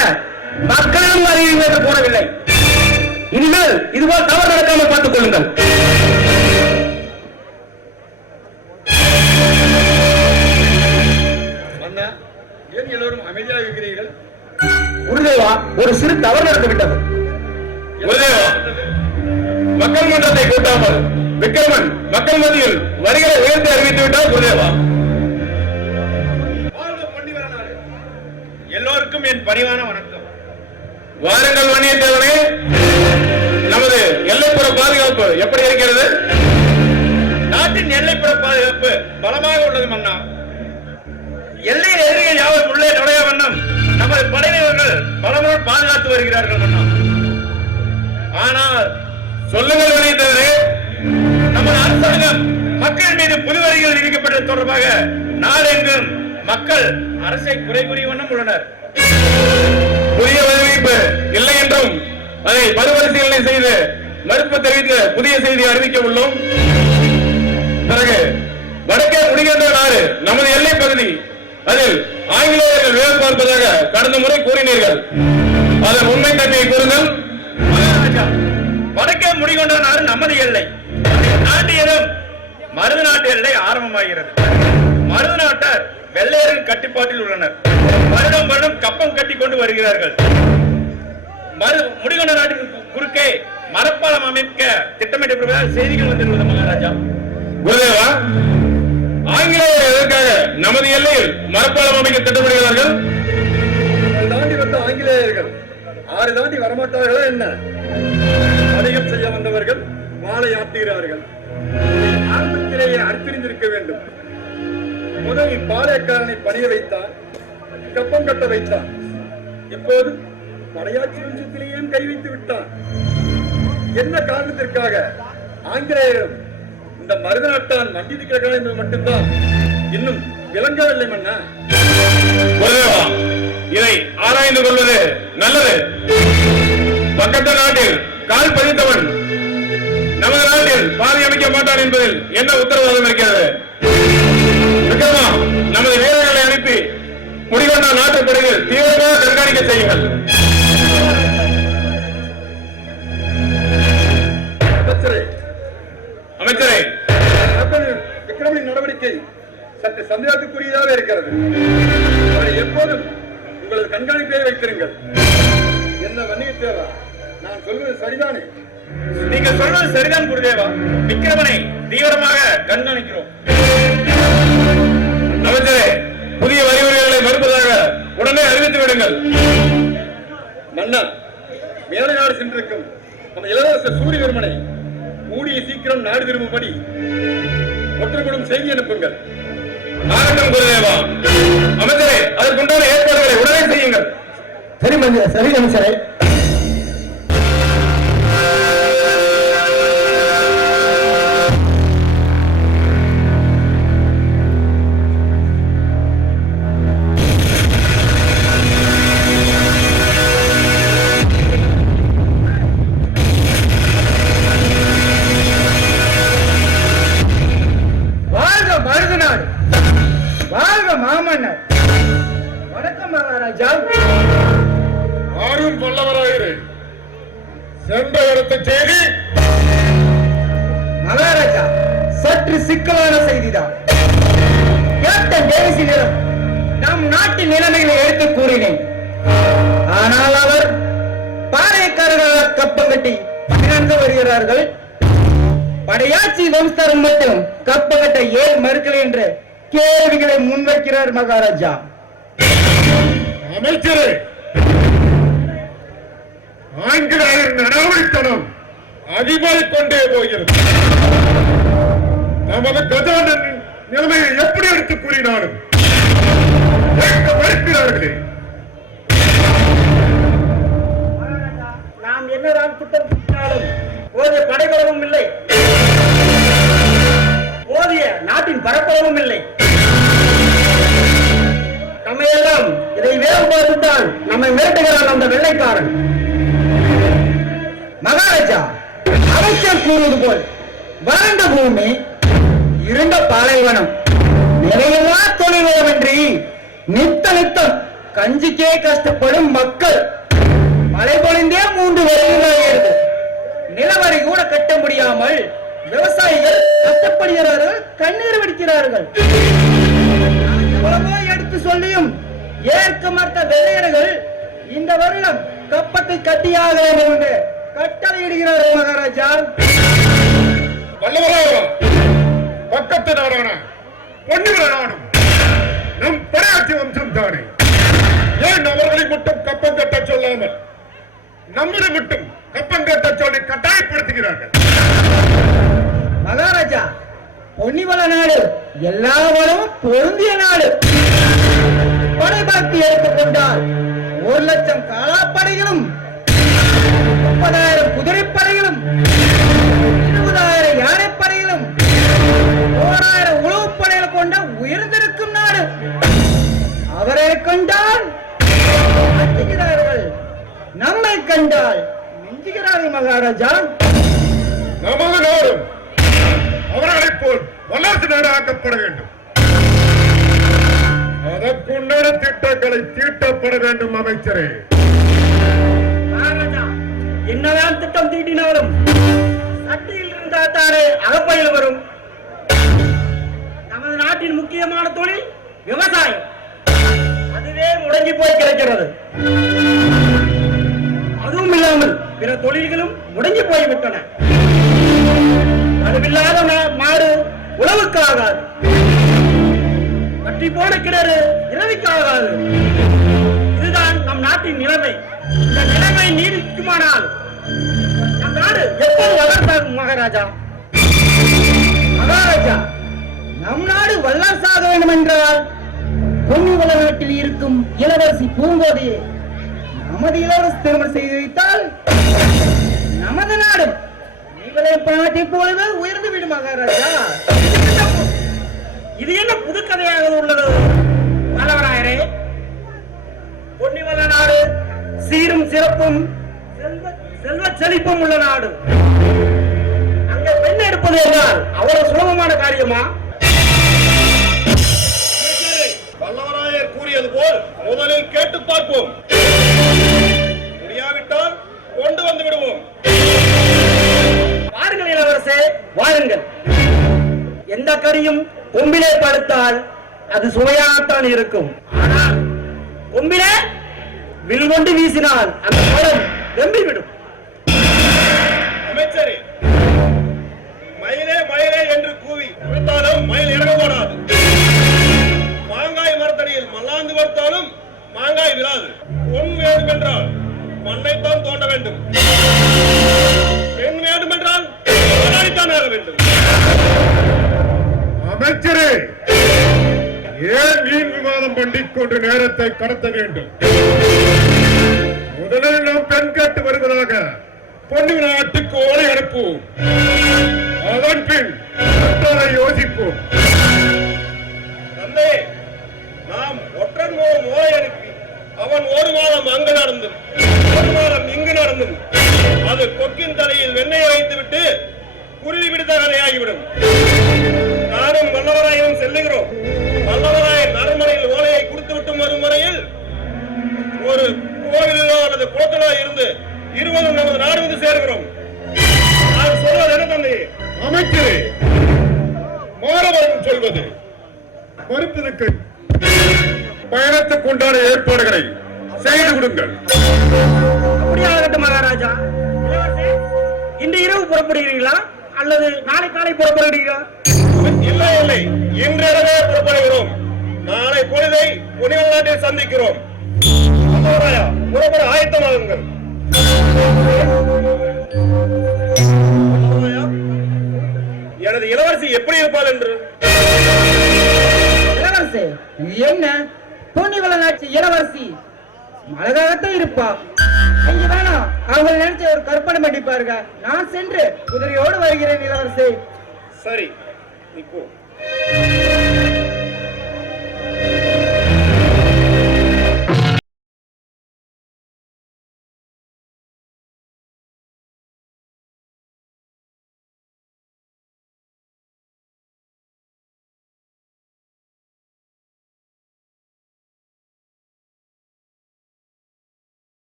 மக்களிடம் அறிவிக்க போடவில்லை. இனிமேல் இதுபோல் தவறு நடக்காமல் பார்த்துக் கொள்ளுங்கள். ஏன் எல்லோரும் அமைதியாக இருக்கிறீர்கள்? குருதேவா, ஒரு சிறு தவறு நடந்துவிட்டது. குருதேவா, மக்கள் மன்றத்தை கூட்டாமல் விக்ரமன் மக்கள் மத்தியில் வரிகளை உயர்த்தி அறிவித்து விட்டார். குருதேவா, எல்லோருக்கும் என் பணிவான வணக்கம். வாருங்கள் வன்னியத்தேவனே, நமது எல்லைப்புற பாதுகாப்பு எப்படி இருக்கிறது? நாட்டின் எல்லைப்புற பாதுகாப்பு பலமாக உள்ளது மன்னா. எல்லை எதிரிகள் யாரும் உள்ளே நுழைய வண்ணம் நமது படையினர்கள் பலமுடன் பாதுகாத்து வருகிறார்கள் மன்னா. ஆனால் சொல்லுங்கள் வன்னியத்தேவனே, நமது அரசாங்கம் மக்கள் மீது புது வரிகள் விதிக்கப்பட்டது தொடர்பாக நாடெங்கும் மக்கள் அரசை குறை கூறிய வண்ணம் உள்ளனர். புதிய அறிவிப்பு இல்லை என்றும் அதை மறுபரிசீலனை செய்து மறுப்பு தெரிவித்து புதிய செய்தி அறிவிக்க உள்ளோம். பிறகு வடக்கே முடிகின்ற நாடு நமது எல்லை பகுதி அதில் ஆங்கிலேயர்கள் வேறு பார்ப்பதாக கடந்த முறை கூறினீர்கள். அதன் உண்மை தன்மையை கூறுங்கள். மகாராஜா, வடக்கே முடிகொண்ட நாடு நமது எல்லை. நாட்டியதும் மருது நாட்டு எல்லை ஆரம்பமாகிறது. மருது நாட்டார் வெள்ளையரின் கட்டுப்பாட்டில் உள்ளனர். வருடம் வருடம் கப்பம் கட்டி கொண்டு வருகிறார்கள். முடிகொண்ட நாட்டின் குறுக்கே மரப்பாலம் அமைக்க திட்டமிட்டிருப்பதாக செய்திகள் வந்துள்ளது மகாராஜா. குருதேவா, ஆங்கிலேயர் எதற்காக நமது எல்லையில் மரப்பாலம் அமைக்க திட்டமிடுகிறார்கள்? தாண்டி வந்த ஆங்கிலேயர்கள் 6 தாண்டி வரமாட்டார்களா என்ன? வணிகம் செய்ய வந்தவர்கள் மாலை ஆட்டுகிறார்கள். ஆரம்பத்திலேயே அர்ப்பணிந்திருக்க வேண்டும். முதலில் பாளையக்காரனை பணிய வைத்தான், கப்பம் கட்ட வைத்தான். இப்போது படையாட்சி வம்சத்திலேயே கை வைத்து விட்டான். என்ன காரணத்திற்காக ஆங்கிலேயரும் இந்த மருது நாட்டான் மண்டியிருக்கிறார்கள் என்பது மட்டும்தான் இன்னும் விளங்கவில்லை மன்னா. குருதேவா, இதை ஆராய்ந்து கொள்வது நல்லது. பக்கத்து நாட்டில் கால் பதித்தவன் நமது நாட்டில் பாதி அமைக்க மாட்டான் என்பதில் என்ன உத்தரவாதம் இருக்கிறது? விக்ரமா, நமது வீரர்களை அனுப்பி முடிகொண்ட நாட்டு படையில் தீவிரமாக கண்காணிக்க செய்யுங்கள். அமைச்சரே, விக்ரமனின் நடவடிக்கை சற்று சந்தேகத்துக்குரியதாக இருக்கிறது. அவரை எப்போதும் உங்களது கண்காணிப்பை வைத்திருங்கள். என்ன வன்னியத்தேவா, நான் சொல்வது சரிதானே? நீங்க சொல்றது சரிதான் குருதேவா. விக்கிரமனை தீவிரமாக கண்காணிக்கிறோம். அமைச்சரே, புதிய வரிமுறைகளை மறுப்பதாக உடனே அறிவித்து விடுங்கள். மன்னா, மேலை நாடு சென்றிருக்கும் நம்ம இளவரசர் சூரியவர்மனை கூடிய சீக்கிரம் நாடு திரும்பும்படி ஒற்றுக்கூடும் செய்தி அனுப்புங்கள். ஆகட்டும் குருதேவா. அமைச்சரே, அதற்குண்டான ஏற்பாடுகளை உடனே செய்யுங்கள். சரி அமைச்சரே. வாழ்க மருது நாடு, வாழ்க மாமன்னர். வணக்கம் மகாராஜா. ஆறும் வல்லவராயிரு. சென்ற இடத்தை செய்தி மகாராஜா, சற்று சிக்கலான செய்திதான். கேப்டன் டேவிஸிடம் நம் நாட்டின் நிலைமைகளை எடுத்து கூறினேன். ஆனால் அவர் பாளையக்காரர்களால் கப்பம் கட்டி பிறந்து வருகிறார்கள். படையாட்சி வம்சம் மட்டும் கப்பம் கட்ட ஏன் மறுக்கலை என்ற கேள்விகளை முன்வைக்கிறார் மகாராஜா. அமைச்சரே, ஆங்கிலேயர் நடவடித்தனம் அதிகமாகிக் கொண்டே போகிறது. நமது கஜானன் நிலைமையை எப்படி எடுத்து கூறினாலும் மறுக்கிறார்களே. நாம் என்னதான் குற்றம் செய்தாலும் போதிய படைபலமும் இல்லை, போதிய நாட்டின் பரப்பளவும் இல்லை. நம்மையெல்லாம் இதை வேறு பார்த்துத்தான் நம்மை மிரட்டுகிறான் அந்த வெள்ளைக்காரன். மகாராஜா, அமைச்சர் கூறுவது போல் வறண்ட பூமி, இருண்ட பாலைவனம், நிறையெல்லா தொழில்நுட்பமின்றி நித்தம் கஞ்சிக்கே கஷ்டப்படும் மக்கள். மழை பொழிந்தே 3 வருடங்களாகிறது. நிலவரி கூட கட்ட முடியாமல் விவசாயிகள் கஷ்டப்படுகிறார்கள், கண்ணீர் வடிக்கிறார்கள். எவ்வளவோ எடுத்து சொல்லியும் ஏற்க மறுத்த வெள்ளையர்கள் இந்த வருடம் கப்பத்தை கட்டியாக வேண்டும் என்று கட்டளையிடுகிறார்கள் மகாராஜா. வல்லவராக பக்கத்து நாடான பொன்னிவர நாடும் நம் படையாட்சி வம்சம் தானே. ஏன் அவர்களை மட்டும் கப்பம் கட்ட சொல்லாமல் நம்மளை மட்டும் கப்பம் கட்ட சொல்லி கட்டாயப்படுத்துகிறார்கள்? மகாராஜா, பொன்னிவள நாடு எல்லா வளமும் பொருந்திய நாடு. படைபாக்கி எடுத்துக்கொண்டால் 1,00,000 காலாப்படைகளும், 30,000 குதிரைப்படைகளும், 20,000 யானைப்படைகளும், 1,000 உளவுப்படைகள் கொண்ட உயர்ந்திருக்கும் நாடு. அவரை கண்டால் அஞ்சுகிறார்கள், நம்மை கண்டால் மிஞ்சுகிறார்கள் மகாராஜா. நமது நாடும் அவர்களைப் போல் வல்லரசு நாடு ஆக்கப்பட வேண்டும். அதற்குண்டான திட்டங்களை தீட்டப்பட வேண்டும் அமைச்சரே. என்னதான் திட்டம் தீட்டினாலும் சட்டியில் இருந்தால் தானே அகப்பையில் வரும். நமது நாட்டின் முக்கியமான தொழில் விவசாயம். அதுவே முடங்கி போய் கிடைக்கிறது. அதுவும் இல்லாமல் பிற தொழில்களும் முடங்கி போய்விட்டன. அதுவில்லாத மாடு உழவுக்கு ஆகாது. கட்டி போன கிணறு இரவிக்காகாது. இதுதான் நம் நாட்டின் நிலைமை. இந்த நிலைமை நீடிக்குமானால் நம் நாடு எப்போது வளர்ந்தாகும் மகாராஜா? மகாராஜா, நம் நாடு வல்லரசாக வேண்டும் என்றால் பொன்னிவள நாட்டில் இருக்கும் இளவரசி பூங்கோதையை நமது இளவரசி திருமணம் செய்து வைத்தால் நமது நாடு நாட்டை போலவே உயர்ந்து விடும் மகாராஜா. இது என்ன புது கதையாக உள்ளது தலைவராயரே? பொன்னிவள நாடு சீரும் சிறப்பும் செல்வ செழிப்பும் உள்ள நாடு. அங்கே பெண் எடுப்பது என்றால் அவ்வளவு சுலபமான காரியமா? வல்லவராயர் கூறியது போல் முதலில் கேட்டு பார்ப்போம். முடியாவிட்டால் கொண்டு வந்து விடுவோம். வாருங்கள் இளவரசே, வாருங்கள். எந்த கறியும் கொம்பிலே படுத்தால் அது சுவையாகத்தான் இருக்கும். ஆனால் கொம்பிலே வில் கொண்டு வீசினால் அந்த படம் வெம்பிவிடும். அமைச்சரே, மயிலே மயிலே என்று கூவி விட்டாலும் மயில் இறங்க போடாது. மாங்காய் மரத்தடியில் மல்லாந்து பார்த்தாலும் மாங்காய் விராது. பொன் வேண்டும் என்றால் மண்ணைத்தான் தோண்ட வேண்டும். பெண் வேண்டும் என்றால் போராடித்தான் ஆக வேண்டும். அமைச்சரே, ஏன் வீண் விவாதம் பண்ணிக் கொண்டு நேரத்தை கடத்த வேண்டும்? முதலில் நாம் பெண் கேட்டு வருவதாக பொன்னிவள நாட்டுக்கு ஓலை அனுப்புவோம். அதன் பின் மற்றதை யோசிப்போம். தந்தை, நாம் ஒற்றன் மூலம் ஓலை அனுப்பி அவன் ஒரு மாதம் அங்கு நடந்தும் ஒரு மாதம் இங்கு நடந்தும் அது கொக்கின் தலையில் வெண்ணெயை வைத்துவிட்டு குருவி விடுத்த கதையாகிவிடும். நானும் வல்லவராயனும் செல்லுகிறோம். வல்லவராயன் அரண்மனையில் ஓலையை கொடுத்து விட்டு வரும் வரையில் ஒரு கோவிலோ அல்லது குளத்திலோ இருந்து இருவரும் நமது நாடு வந்து சேர்கிறோம். நான் சொல்வது என்ன தந்தை? அமைச்சரே, மாறவரும் சொல்வது மறுப்பதற்கு பயணத்துக்கு உண்டான ஏற்பாடுகளை செய்து கொடுங்கள். அப்படியாகட்டும் மகாராஜா. இளவரசே, இன்று இரவு புறப்படுகிறீர்களா அல்லது நாளை காலை புறப்படுகிறீர்களா? இல்லை இல்லை, இன்றிரவே புறப்படுகிறோம். நாளை பொழுதை பொன்னிவள நாட்டில் சந்திக்கிறோம். புறப்பட ஆயத்தமாகுங்கள். எனது இளவரசி எப்படி இருப்பாள் என்று? இளவரசே, என்ன பொன்னிவள நாட்டு இளவரசி அழகாகத்தான் இருப்பா. நீங்க வேணாம் அவங்க நினைச்ச ஒரு கற்பனை பண்ணிப்பாருங்க. நான் சென்று குதிரையோடு வருகிறேன் இளவரசே. சரி, இப்போ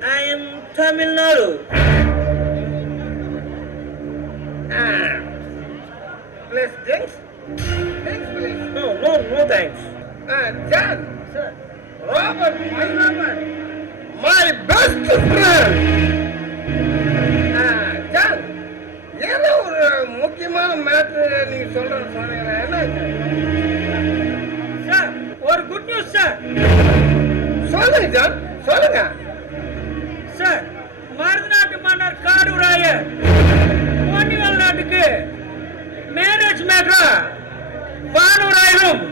I am Tamil Nadu. Please, thanks. Thanks, please. No thanks. John, sir. Robert, my best friend. John, ஏதோ ஒரு முக்கியமான மேட்ரு நீங்க சொல்றேன்னு சொன்னீங்க, என்ன சார், ஒரு குட் நியூஸ் சார். சொல்லுங்க ஜான், சொல்லுங்க. சார், மருதநாட்டு மன்னர் காடூராயர் பொன்னிவள நாட்டுக்கு மேரேஜ் மேட்ரா வானூராயிரம்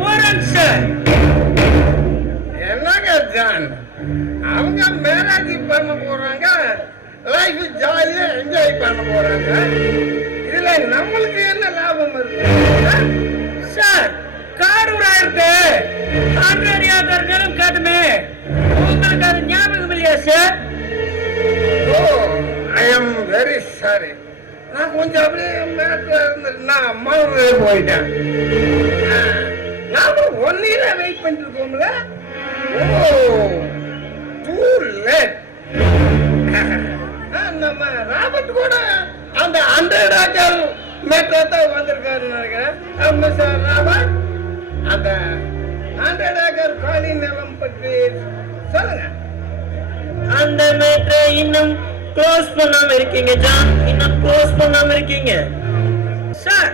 போறாங்க சார். என்னங்க ஜான், அவங்க மேரேஜ் பண்ண போறாங்க, லைஃப் ஜாலியா என்ஜாய் பண்ண போறாங்க. இதுல நம்மளுக்கு என்ன லாபம் இருக்கு சார்? காடூராயிருக்கு ஆந்திரியாதர் நிலம் காட்டுமே, உங்களுக்கு அது ஞாபகம் இல்லையா sir? Oh, I am very sorry. நான் கொஞ்சம் அப்படியே மேட்ல நான் மறந்து போயிட்டேன். நாம 1 year வெயிட் பண்ணிட்டு இருக்கோம்ல. ஓ, டூ லேட். நம்ம ராபர்ட் கூட அந்த 100 ஏக்கர் மேட்ல தான் வந்திருக்காரு நினைக்கிறேன். மிஸ்டர் ராபர்ட், அந்த 100 ஏக்கர் காலி நிலம் பற்றி சொல்லுங்க. அந்த மேட்ரை இன்னும் க்ளோஸ் பண்ணாம இருக்கீங்க ஜான், இன்னும் க்ளோஸ் பண்ணாம இருக்கீங்க சார்.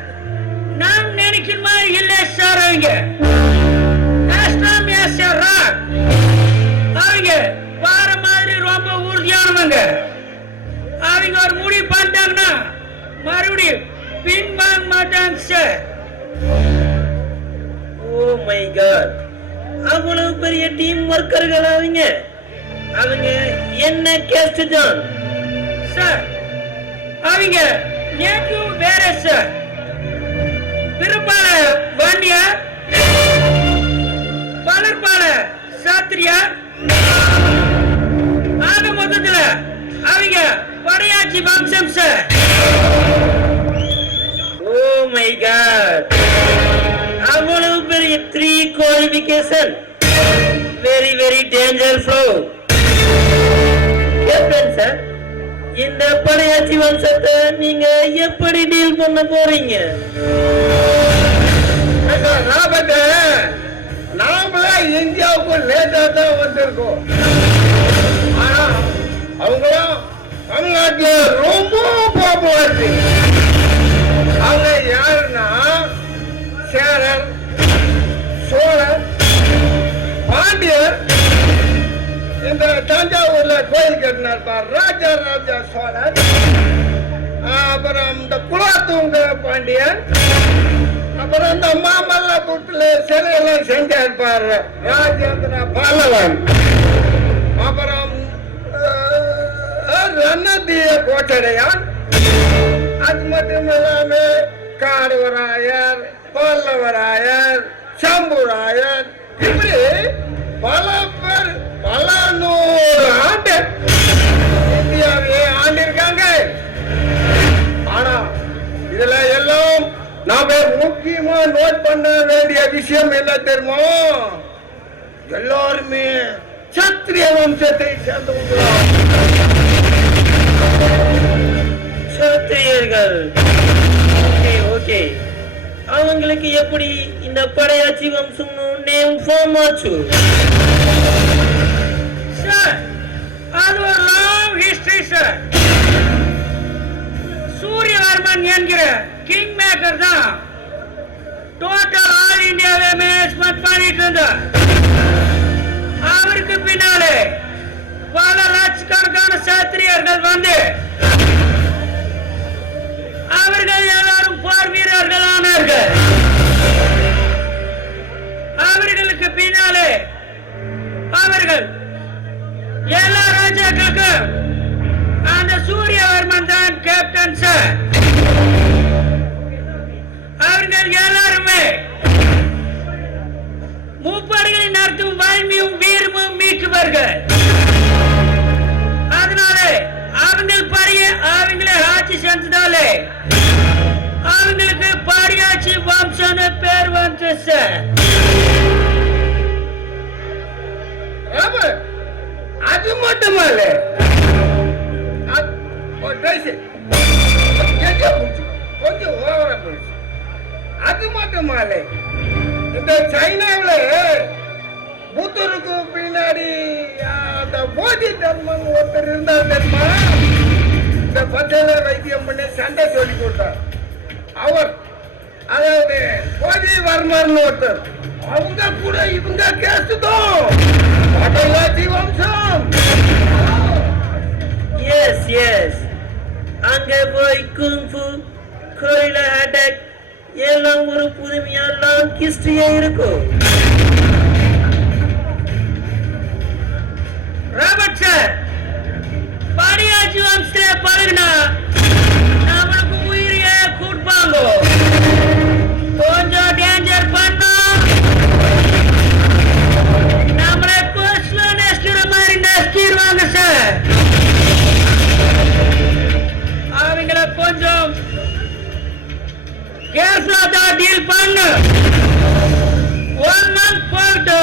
நான் நினைக்கிற மாதிரி இல்ல சார். அவங்க அவங்க வார மாதிரி ரொம்ப உறுதியானவங்க. அவங்க ஒரு முடிவு பண்ணிட்டாங்கன்னா மறுபடியும் பின் வாங்க மாட்டாங்க சார். ஓ மை காட், அவ்வளவு பெரிய டீம் ஒர்க்கர்கள் அவங்க. அவங்க என்ன கேஸ்ட் ஜான் சார்? அவங்க நேட்டிவ் வேற சார். பிறப்பால வாண்டியா, வளர்ப்பால சாத்திரியா. ஆக மொத்தத்துல அவங்க படையாட்சி வம்சம் சார். ஓ மை காட், அவ்வளவு பெரிய 3 qualification. Very very danger flow. Captain sir, இந்த படையாட்சி வம்சத்தை நீங்க எப்படி டீல் பண்ண போறீங்க? ராபர்ட், நாமளே இந்தியாவுக்கு லேட்டா தான் வந்திருக்கோம். ஆனா அவங்களும் தமிழ்நாட்டுல ரொம்ப பாப்புலாரிட்டி. அவங்க யாருன்னா சேரர், சோழர், பாண்டியர். இந்த தஞ்சாவூர்ல கோயில் கட்டினார் பார் ராஜா சோழர். அப்புறம் இந்த குலாத்தூங்க பாண்டியன். அப்புறம் இந்த மாமல்லபுரத்துல சிலையெல்லாம் செஞ்சார் பாரு ராஜேந்திர பல்லவன். அப்புறம் ரன்னதிய கோட்டடையான். அது மட்டும் இல்லாம காடவராயர், பல்லவராயர், சம்புராயர், இப்படி பல பேர் பல 100 ஆண்டு இந்தியாவையே ஆண்டிருக்காங்க. ஆனா இதுல எல்லாம் நாம முக்கியமா நோட் பண்ண வேண்டிய விஷயம் என்ன தெரியுமோ? எல்லாருமே சத்திரிய வம்சத்தை சேர்ந்தவங்க. சத்திரியர்கள். ஓகே, அவங்களுக்கு எப்படி இந்த படையாட்சி வம்சம் நேம் ஃபார்ம் ஆச்சு? சார், அது ஒரு லாங் ஹிஸ்டரி சார். சூரியவர்மன் என்கிற கிங் மேக்கர் தான் டோட்டல் ஆல் இந்தியாவை மேனேஜ்மெண்ட் பண்ணிட்டு இருந்தார். அவருக்கு பின்னாலே பல லட்சக்கணக்கான சத்திரியர்கள் வந்து அவர்கள் எல்லாரும் போர் வீரர்கள் ஆனார்கள். அவர்களுக்கு பின்னாலே அவர்கள் எல்லா ராஜாக்களுக்கும் அந்த சூரியவர்மன் தான் கேப்டன் சார். அவர்கள் எல்லாருமே முப்படைகளை நடத்தும் வலிமையும் வீரமும் மீட்பவர்கள். அதனாலே அவங்கள் படைய அவங்களே ஆட்சி செஞ்சதாலே அவங்களுக்கு படையாட்சி வம்சம்னு பேர் வந்து சார். அது மட்டுமா இல்ல கொஞ்சம் ஓவரா போயிடுச்சு. அது மட்டுமா இல்ல இந்த சைனாவில புத்தருக்கு பின்னாடி அந்த போதி தர்மன் ஒருத்தர் இருந்தார் தெரியுமா? இந்த பச்சை வைத்தியம் பண்ணி சண்டை சொல்லி கொடுத்தார் அவர். அதாவது போதி வர்மர்னு ஒருத்தர். அவங்க கூட இவங்க கேட்டுதோம் பட்டலாச்சி வம்சம். எஸ் எஸ், அங்க போய் குங்ஃபு, கொரில்லா அட்டாக் எல்லாம் ஒரு புதுமையெல்லாம் ஹிஸ்டரியா இருக்கும். ராபர்ட் சார், பாடியாச்சி வம்சத்தை பாருங்கண்ணா, நம்மளுக்கு உயிரிய கூட்பாங்க. கொஞ்சம் டேஞ்சர் பண்ணா நம்மளை பர்சனல் நெஸ்டிற மாதிரி நெஸ்டிடுவாங்க சார். அவங்கள கொஞ்சம் கேர்ஃபுல்லா தான் டீல் பண்ணு. 1 month போட்டு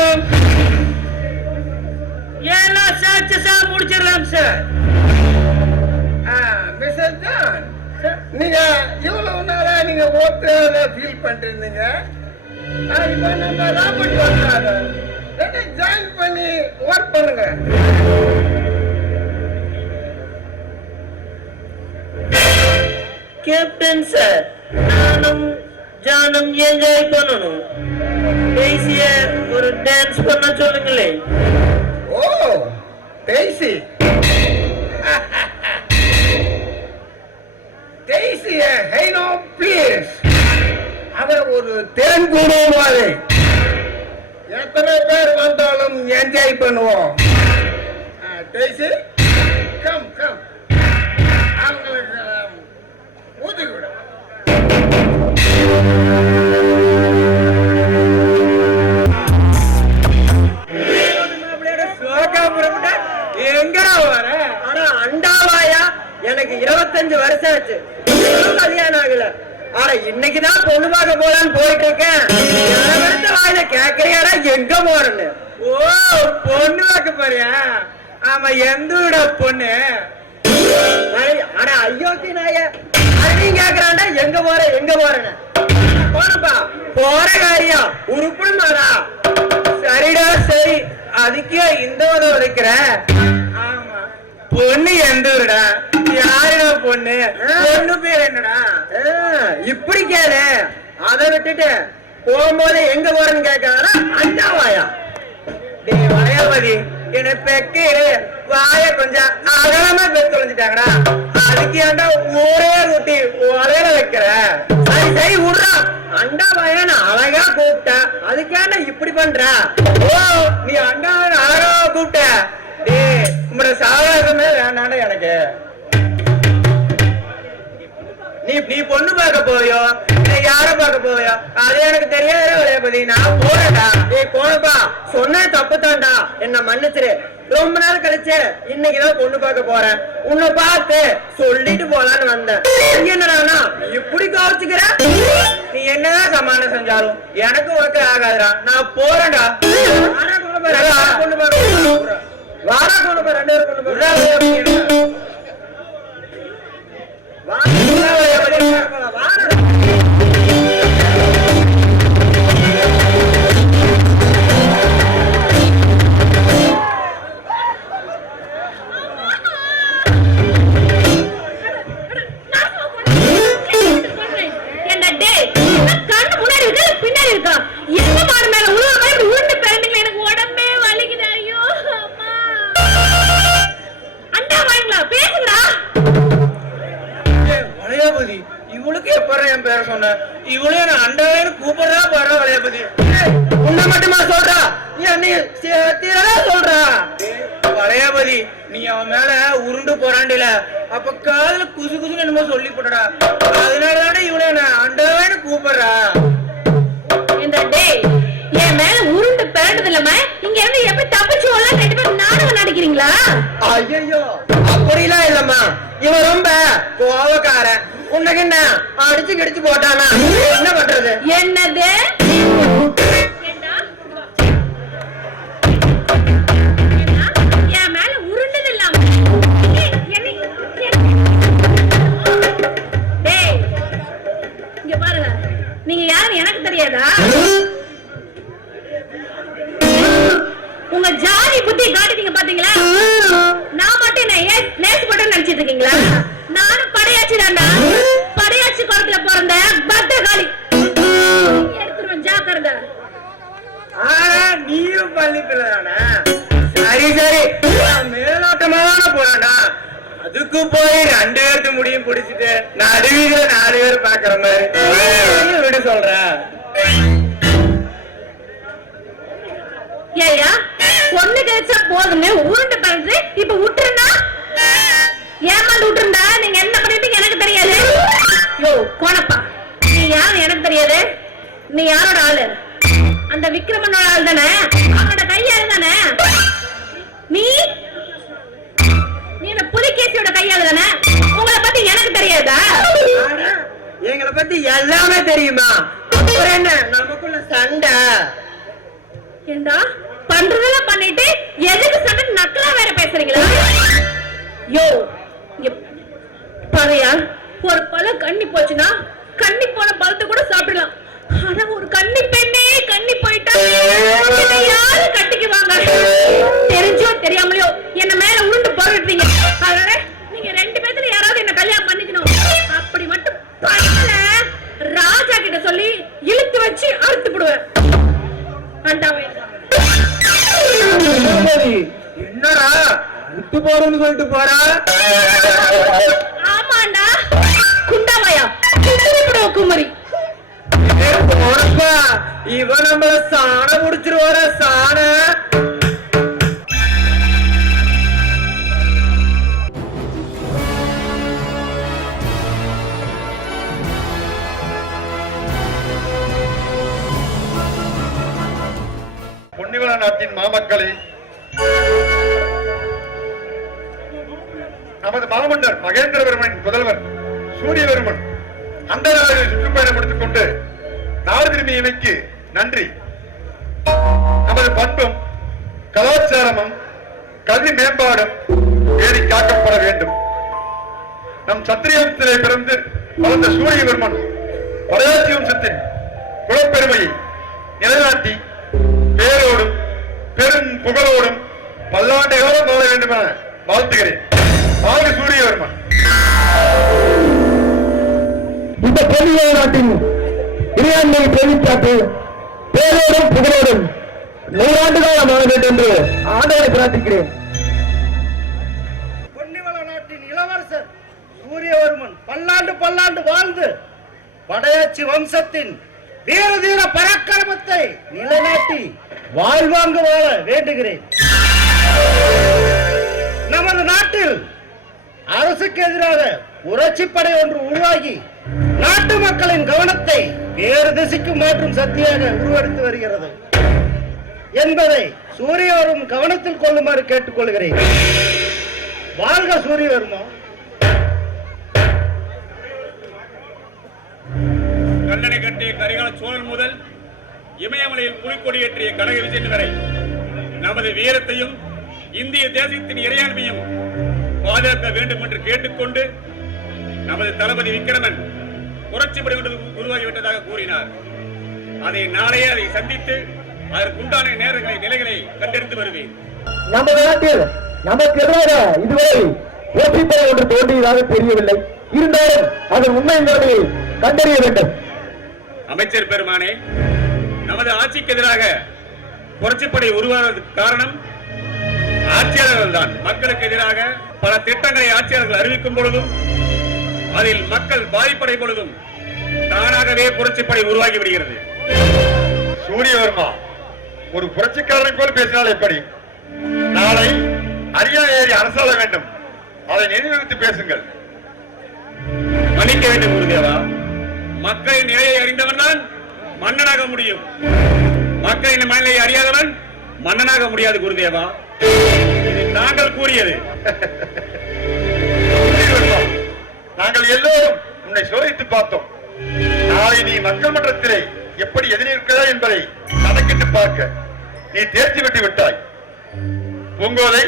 எல்லாம் சக்சஸா முடிச்சிடலாம் சார். மிஸ்டர் ஜான், நீங்க இவ்வளவு நாளா நீங்க ஓட்டு ஃபீல் பண்ணிட்டு இருந்தீங்க. இப்ப நம்ம ராபர்ட் வந்தாரு, ஜாயின் பண்ணி ஒர்க் பண்ணுங்க. கேப்டன் சார், நானும் ஜானும் என்ஜாய் பண்ணணும். பேசிய ஒரு டான்ஸ் பண்ண சொல்லுங்களேன். ஓ டெய்சி, டெய்சிய ஹைனோ ப்ளீஸ். அவ ஒரு தேன் கூடும் மாதிரி எத்தனை பேர் வந்தாலும் என்ஜாய் பண்ணுவோம். டெய்சி கம் கம், அவங்களுக்கு ஊதி விட. எங்கடா வர? ஆனா அண்டாவாயா, எனக்கு 25 வருஷம் ஆச்சு, கல்யாணம் ஆகல. ஆனா இன்னைக்குதான் பொண்ணு பார்க்க போலான்னு போயிட்டு இருக்கேன். வருஷ வாயில கேக்குறியாடா எங்க போறேன்னு? ஓ, பொண்ணு பார்க்க போறியா? ஆமா, எந்த விட பொண்ணு? ஆனா ஐயோத்தி நாய அதையும் கேக்குறான்டா எங்க போற எங்க போறேன்னு. போனப்பா போற காரியம் உருப்புடுமாடா. சரிடா சரி, அதுக்கே இந்த உதவி உதைக்கிற. ஆமா, பொண்ணு எந்த ஊருடா? யாருடா பொண்ணு? பொண்ணு பேர் என்னடா? இப்படி கேளு. அதை விட்டுட்டு போகும்போது எங்க போறேன்னு கேட்காரா அஞ்சாவாயா? டேய் வளையாபதி, என்ன பெக்கு வாய கொஞ்சம் அகலமா பெத்து தொலைஞ்சிட்டாங்கடா. அதுக்கு ஏன்டா ஒரே குட்டி ஒரையில வைக்கிற? சரி சரி விடுறா. அண்டா வாயான்னு அழகா கூப்பிட்ட, அதுக்கேண்டா இப்படி பண்ற? ஓ, நீ அண்டா அழகா கூப்பிட்ட. டேய் உங்களோட சாவகாசமே வேணாண்டா எனக்கு. நீ பொண்ணு பார்க்க போவியோ யார பார்க்க போவியோ அது எனக்கு தெரியாத வளையபதி. நான் போறேன்டா. ஏய் போனப்பா, சொன்ன தப்பு தான்டா, என்ன மன்னிச்சிரு. ரொம்ப நாள் கழிச்சு இன்னைக்குதான் பொண்ணு பார்க்க போறேன். உன்னை பார்த்து சொல்லிட்டு போலான்னு வந்தேன். என்னடா இப்படி கவனிச்சுக்கிற? நீ என்னதான் சமாதானம் செஞ்சாலும் எனக்கு உனக்கு ஆகாதுடா. நான் போறேன்டா. பொண்ணு பார்க்க வாடா, கொண்டு போய் 2 பேரும் கொண்டு போய் பின்னாடி இருக்கா எந்த மாடு மேல உருண்டு பிறந்தீங்க. எனக்கு உடம்பே வலிக்குது. ஐயோ அம்மா, அண்டா வாங்களா பேசுங்கடா. வளையாபதி, இவளுக்கு எப்ப என் பேர சொன்ன? இவளே நான் அண்டாவேன்னு கூப்பிடுறா பாரு. வளையாபதி, உன்னை மட்டுமா சொல்றா? சொல்றா வளையாபதி, நீ அவன் மேல உருண்டு போறாண்டில அப்ப காதுல குசு குசுன்னு என்னமோ சொல்லி போட்டடா. அதனாலதானே இவளே நான் அண்டாவேன்னு கூப்பிடுறா. இந்த டேய் என் மேல உருண்டு பிறந்தது இல்லாம இங்க இருந்து எப்படி தப்பிச்சு வரலாம் 2 பேரும் நாடகம் நடிக்கிறீங்களா? ஐயோ அப்படிலாம் இல்லம்மா, இவன் ரொம்ப கோவக்காரன். உனக்கு என்ன அடிச்சு கடிச்சு போட்டானா? என்ன பண்றது? என்னது? நினைச்சிட்டு இருக்கீங்களா? நானும் படையாச்சி தாண்டா. படையாச்சி குளத்துல பிறந்த பத்திரகாளி. எடுத்துருவேன், ஜாக்கிரதை. நீயும் பள்ளி பிள்ளை தானே? சரி சரி, மேலோட்டமான போறேன்டா. அதுக்கு போய் 2 பேருக்கு முடியும் பிடிச்சிட்டு நடுவீல 4 பேர் பாக்குற மாதிரி விட சொல்ற. ஏயா பொண்ணு கிடைச்சா போதுன்னு உருண்டு பறந்து இப்ப விட்டுருந்தா ஏமாந்து விட்டுருந்தா நீங்க என்ன பண்ணிட்டீங்க எனக்கு தெரியாது. யோ கோணப்பா, நீ யாரு எனக்கு தெரியாது. நீ யாரோட ஆளு? அந்த விக்ரமனோட ஆள் தானே? அவனோட கையாளு தானே? நீ நீ அந்த புலிகேசியோட கையாளு தானே? உங்களை பத்தி எனக்கு தெரியாதா? எங்களை பத்தி எல்லாமே தெரியுமா? அப்புறம் என்ன நமக்குள்ள சண்டை? ஏண்டா பண்றதெல்லாம் பண்ணிட்டு எதுக்கு சண்டை நக்கலா வேற பேசுறீங்களா? யோ பாருயா, ஒரு பழம் கண்ணி போச்சுன்னா கண்ணி போன பழத்தை கூட சாப்பிடலாம். ஆனா ஒரு கண்ணி பெண்ணே கண்ணி போயிட்டா யாரு கட்டிக்குவாங்க? தெரிஞ்சோ தெரியாமலையோ என்ன மேல உருண்டு போடுறீங்க. அதனால நீங்க 2 பேத்துல யாராவது என்ன கல்யாணம் பண்ணிக்கணும். அப்படி மட்டும் பண்ணல ராஜா கிட்ட சொல்லி இழுத்து வச்சு அறுத்து போடுவேன். என்னடா விட்டு போறேன்னு சொல்லிட்டு போறா? ஆமாண்டா குண்டாவாயா குமரி. இவன் நம்மள சாண முடிச்சிருவார சாண. பொன்னிவள நாட்டின் மாமக்களே, நமது மாமன்னர் மகேந்திரவர்மனின் புதல்வர் சூரியவர்மன் அந்த நாளில் சுற்றுப்பயணம் முடித்துக் கொண்டு நாடு திரும்பியமைக்கு நன்றி. நமது பண்பும் கலாச்சாரமும் கல்வி மேம்பாடும் பேணி காக்கப்பட வேண்டும். நம் சத்திரிய வம்சத்திலே பிறந்து வளர்ந்த சூரியவர்மன் படையாச்சி வம்சத்தின் குலப்பெருமையை நிலைநாட்டி பேரோடும் பெரும் புகழோடும் பல்லாண்டு காலம் வாழ வேண்டும் என வாழ்த்துகிறேன். வாழ்க சூரியவர்மன். இந்த பொன்னிய நாட்டின் இறையாண்மை பிரதித்தாட்டு பேரோடும் புகழோடும் 100 ஆண்டு காலம் வாழ வேண்டும் என்று ஆண்டவரை பிரார்த்திக்கிறேன். பொன்னிவள நாட்டின் இளவரசர் சூரியவர்மன் பல்லாண்டு வாழ்ந்து படையாச்சி வம்சத்தின் வீர தீர பராக்கிரமத்தை நிலைநாட்டி வாழ்வாங்க வாழ வேண்டுகிறேன். நமது நாட்டில் அரசுக்கு எதிராக புரட்சிப்படை ஒன்று உருவாகி நாட்டு மக்களின் கவனத்தை வேறு திசைக்கு மாற்றும் சக்தியாக உருவெடுத்து வருகிறது என்பதை சூரியவர்மன் கவனத்தில் கொள்ளுமாறு கேட்டுக்கொள்கிறேன். வாழ்க சூரியவர்மன். கல்லணை கட்டிய கரிகால சோழன் முதல் இமயமலையில் புலிக்கொடியேற்றிய கனக விஜயன் வரை நமது வீரத்தையும் இந்திய தேசத்தின் இறையாண்மையும் பாதுகாக்க வேண்டும் என்று கேட்டுக்கொண்டு நமது தளபதி விக்ரமன் புரட்சிப்படை உருவாகிவிட்டதாக கூறினார். அதை நாளையே அதை சந்தித்து அதற்குண்டான நிலைகளை கண்டெடுத்து வருவேன். நமது நாட்டில் நமக்கு எதிராக இதுவரை புரட்சிப்படை ஒன்று தோன்றியதாக தெரியவில்லை. இருந்தாலும் அதன் உண்மை நிலைமையை கண்டறிய வேண்டும். அமைச்சர் பெருமானே, நமது ஆட்சிக்கு எதிராக புரட்சிப்படை உருவாவதற்கு காரணம் ஆட்சியாளர்கள் தான். மக்களுக்கு எதிராக பல திட்டங்களை ஆட்சியாளர்கள் அறிவிக்கும் பொழுதும் அதில் மக்கள் பாதிப்படை பொழுதும் தானாகவே புரட்சிப்படை உருவாகி விடுகிறது. சூரியவர்மா ஒரு புரட்சிக்காரனை போல் பேசினால் எப்படி? நாளை அரியா ஏறி அரசாள வேண்டும், அதை நினைவுறுத்தி பேசுங்கள். மன்னிக்க வேண்டும் குருதேவா, மக்களின் நிலையை அறிந்தவன் தான் மன்னனாக முடியும். மக்களின் மனநிலையை அறியாதவன் மன்னனாக முடியாது குருதேவா. இது தாங்கள் கூறியது. நாங்கள் எல்லோரும் உன்னை சோதித்து பார்த்தோம். நாளை நீ மக்கள் மன்றத்திலே எப்படி எதிர்க்கிறதா என்பதை கணக்கிட்டு பார்க்க நீ தேர்ச்சி பெற்று விட்டாய். பூங்கோதை,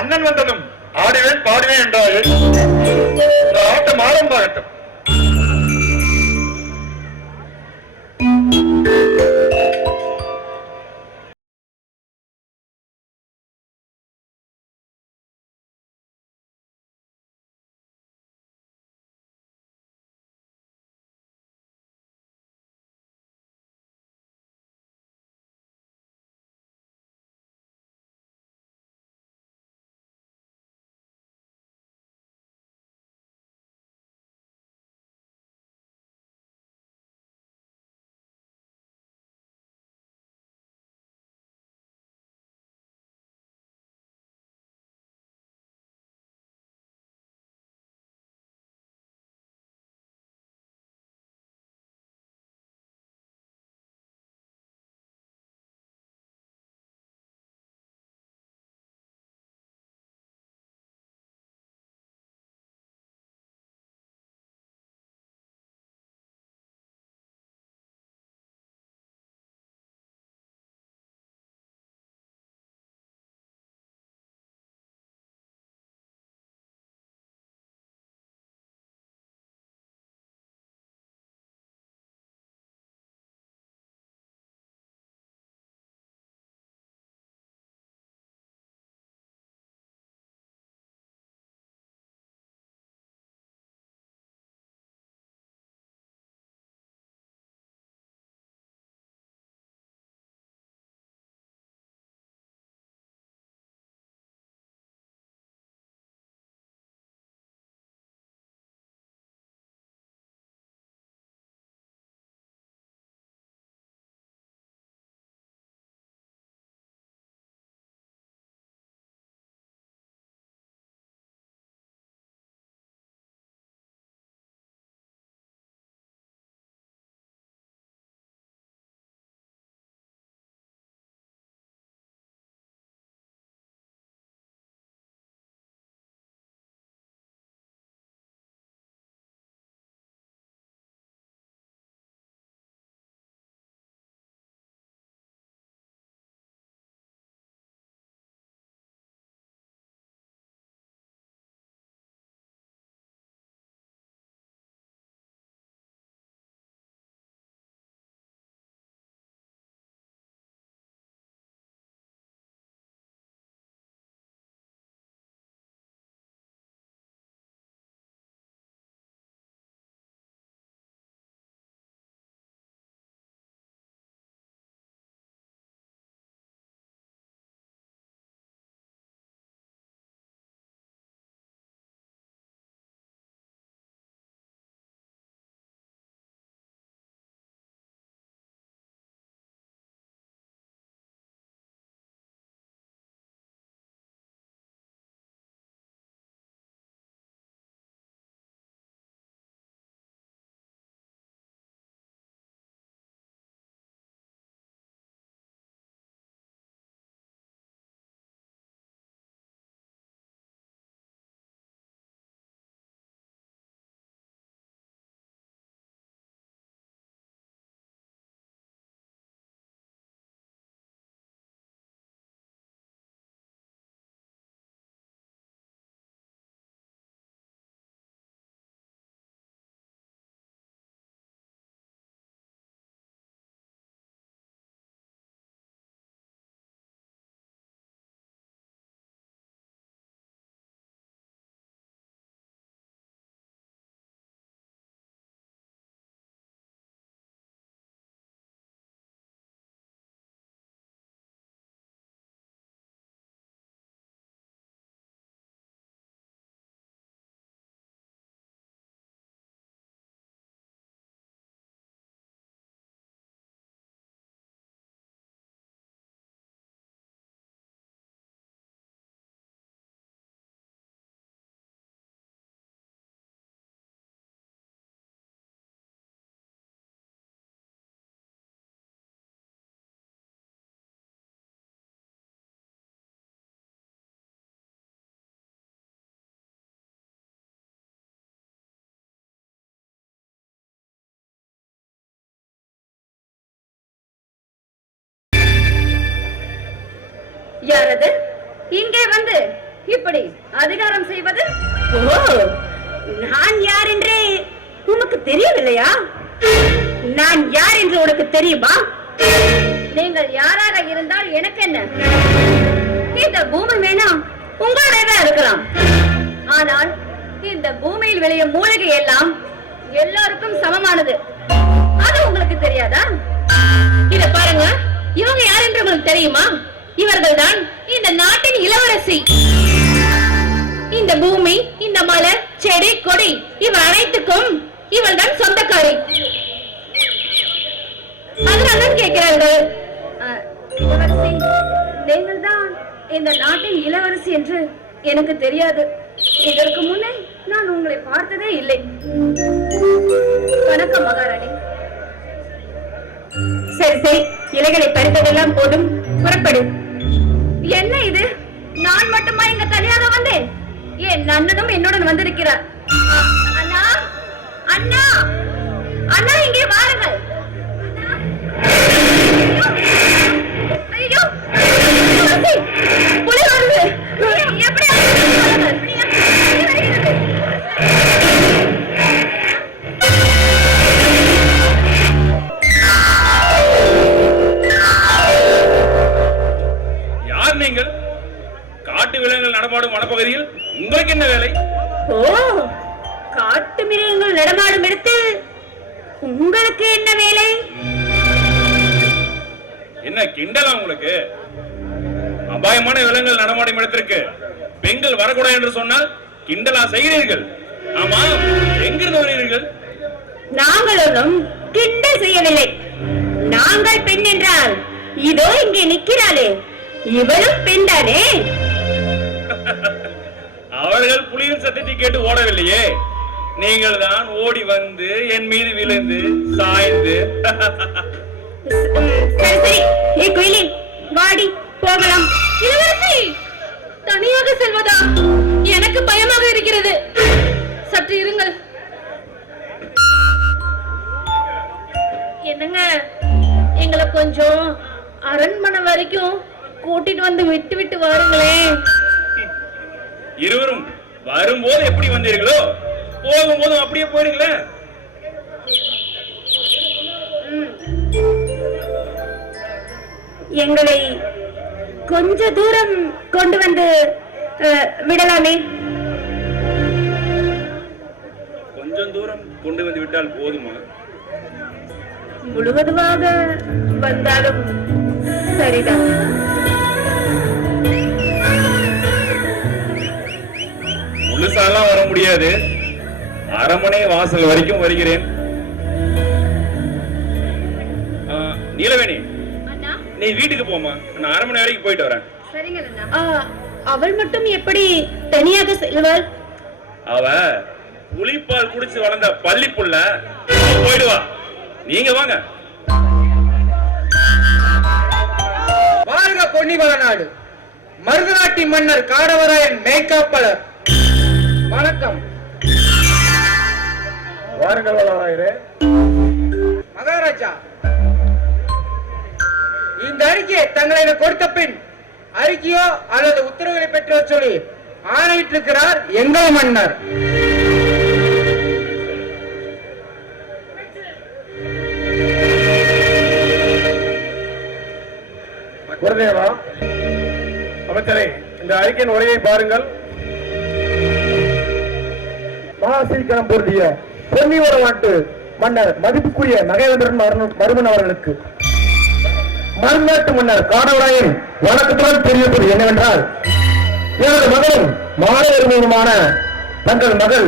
அண்ணன் வந்ததும் ஆடுவேன் பாடுவேன் என்றார்கள். ஆட்டம் ஆரம்பமாகட்டும். யாரது இங்கே வந்து இப்படி அதிகாரம் செய்வது? ஓ, நான் யார் என்றே உனக்கு தெரியவில்லையா? நான் யார் என்று உனக்கு தெரியுமா? நீங்கள் யாராக இருந்தால் எனக்கு என்ன? இந்த பூமி வேணா உங்களுடையதா இருக்கலாம், ஆனால் இந்த பூமியில் விளையும் மூலிகை எல்லாம் எல்லாருக்கும் சமமானது. அது உங்களுக்கு தெரியாதா? இத பாருங்க, இவங்க யார் என்று உங்களுக்கு தெரியுமா? இவர்கள் தான் இந்த நாட்டின் இளவரசி. இந்த பூமி, இந்த மலை, செடி, கொடி இவ அனைத்துக்கும் இவள் தான் சொந்தக்காரி. அதனால்தான் கேட்கிறார்கள், இளவரசி, நீங்கள் தான் இந்த நாட்டின் இளவரசி என்று எனக்கு தெரியாது. இதற்கு முன்னே நான் உங்களை பார்த்ததே இல்லை. வணக்கம் மகாராணி. சரி சரி, இலைகளை பறித்ததெல்லாம் போதும், புறப்படு. என்ன இது, நான் மட்டுமா இங்க தனியாக வந்தேன்? என் அண்ணனும் என்னுடன் வந்திருக்கிறார். அண்ணா, அண்ணா, அண்ணா, இங்கே வாருங்கள். ஐயோ, புலி வருது. எப்படி யார் நீங்கள்? காட்டு விலங்குகள் நடமாடும் வனப்பகுதியில் உங்களுக்கு என்ன வேலை? ஓ, காட்டு மிருகங்கள் நடமாடும் இடத்தில் உங்களுக்கு என்ன வேலை? என்ன கிண்டலா உங்களுக்கு? அபாயமான விலங்குகள் நடமாடும் இடத்திற்கு பெண்கள் வரக்கூடாது என்று சொன்னால் கிண்டலா செய்கிறீர்கள். ஆமா, எங்கிருந்து வருகிறீர்கள்? நாங்கள் ஒன்றும் கிண்டல் செய்யவில்லை. நாங்கள் பெண் என்றால் இதோ இங்கே நிற்கிறாளே, இவளும் பெண் தானே? அவர்கள் புலியின் சத்தத்தை கேட்டு ஓடவில்லையே, நீங்கள் தான் ஓடி வந்து என் மீது விழுந்து சாய்ந்து. சரி சரி, ஏ குயிலி, வாடி போகலாம். இளவரசி, தனியாக செல்வதா? எனக்கு பயமாக இருக்கிறது. சற்று இருங்கள். என்னங்க, எங்களை கொஞ்சம் அரண்மனை வரைக்கும் கூட்டிட்டு வந்து விட்டு விட்டு வாருங்களேன். இருவரும் வரும்போது எப்படி வந்தீர்களோ போகும்போதும் அப்படியே போறீங்களே. எங்களை கொஞ்ச தூரம் கொண்டு வந்து விடலாமே? கொஞ்சம் தூரம் கொண்டு வந்து விட்டால் போதுமா? முழுவதுமாக வந்தாலும் சரிதான். முழுசாலாம் வர முடியாது, அரண்மனை வாசல் வரைக்கும் வருகிறேன். நீலவேணி, நீ வீட்டுக்கு போமா, நான் அரண்மனை வரைக்கும் போயிட்டு வரேன். அவள் மட்டும் எப்படி தனியாக செல்வாள்? அவ புலிப்பால் குடிச்சு வளர்ந்த பள்ளி புள்ள, போயிடுவா. நீங்க வாங்க. வாழ்க பொன்னிவள நாடு. மருதநாட்டி மன்னர் காடவராயன் மேய்காப்பலர். வணக்கம். வாருங்கள் வளராயரே. மகாராஜா, இந்த அறிக்கையை தங்களை கொடுத்த பின் அறிக்கையோ அல்லது உத்தரவுகளை பெற்றோ சொல்லி ஆணையிட்டிருக்கிறார் எங்கள் மன்னர். குருதேவா, அமைச்சரே, இந்த அறிக்கையின் உரையை பாருங்கள். மகாசீக்கிரம் பொருந்திய பொன்னிவள நாட்டு மன்னர் மதிப்புக்குரிய மகேந்திரன் மருமன் அவர்களுக்கு மருநாட்டு மன்னர் காடவராயன் வணக்கத்துடன் தெரிவிப்பது என்னவென்றால், எனது மகனும் மாணவருமான தங்கள் மகள்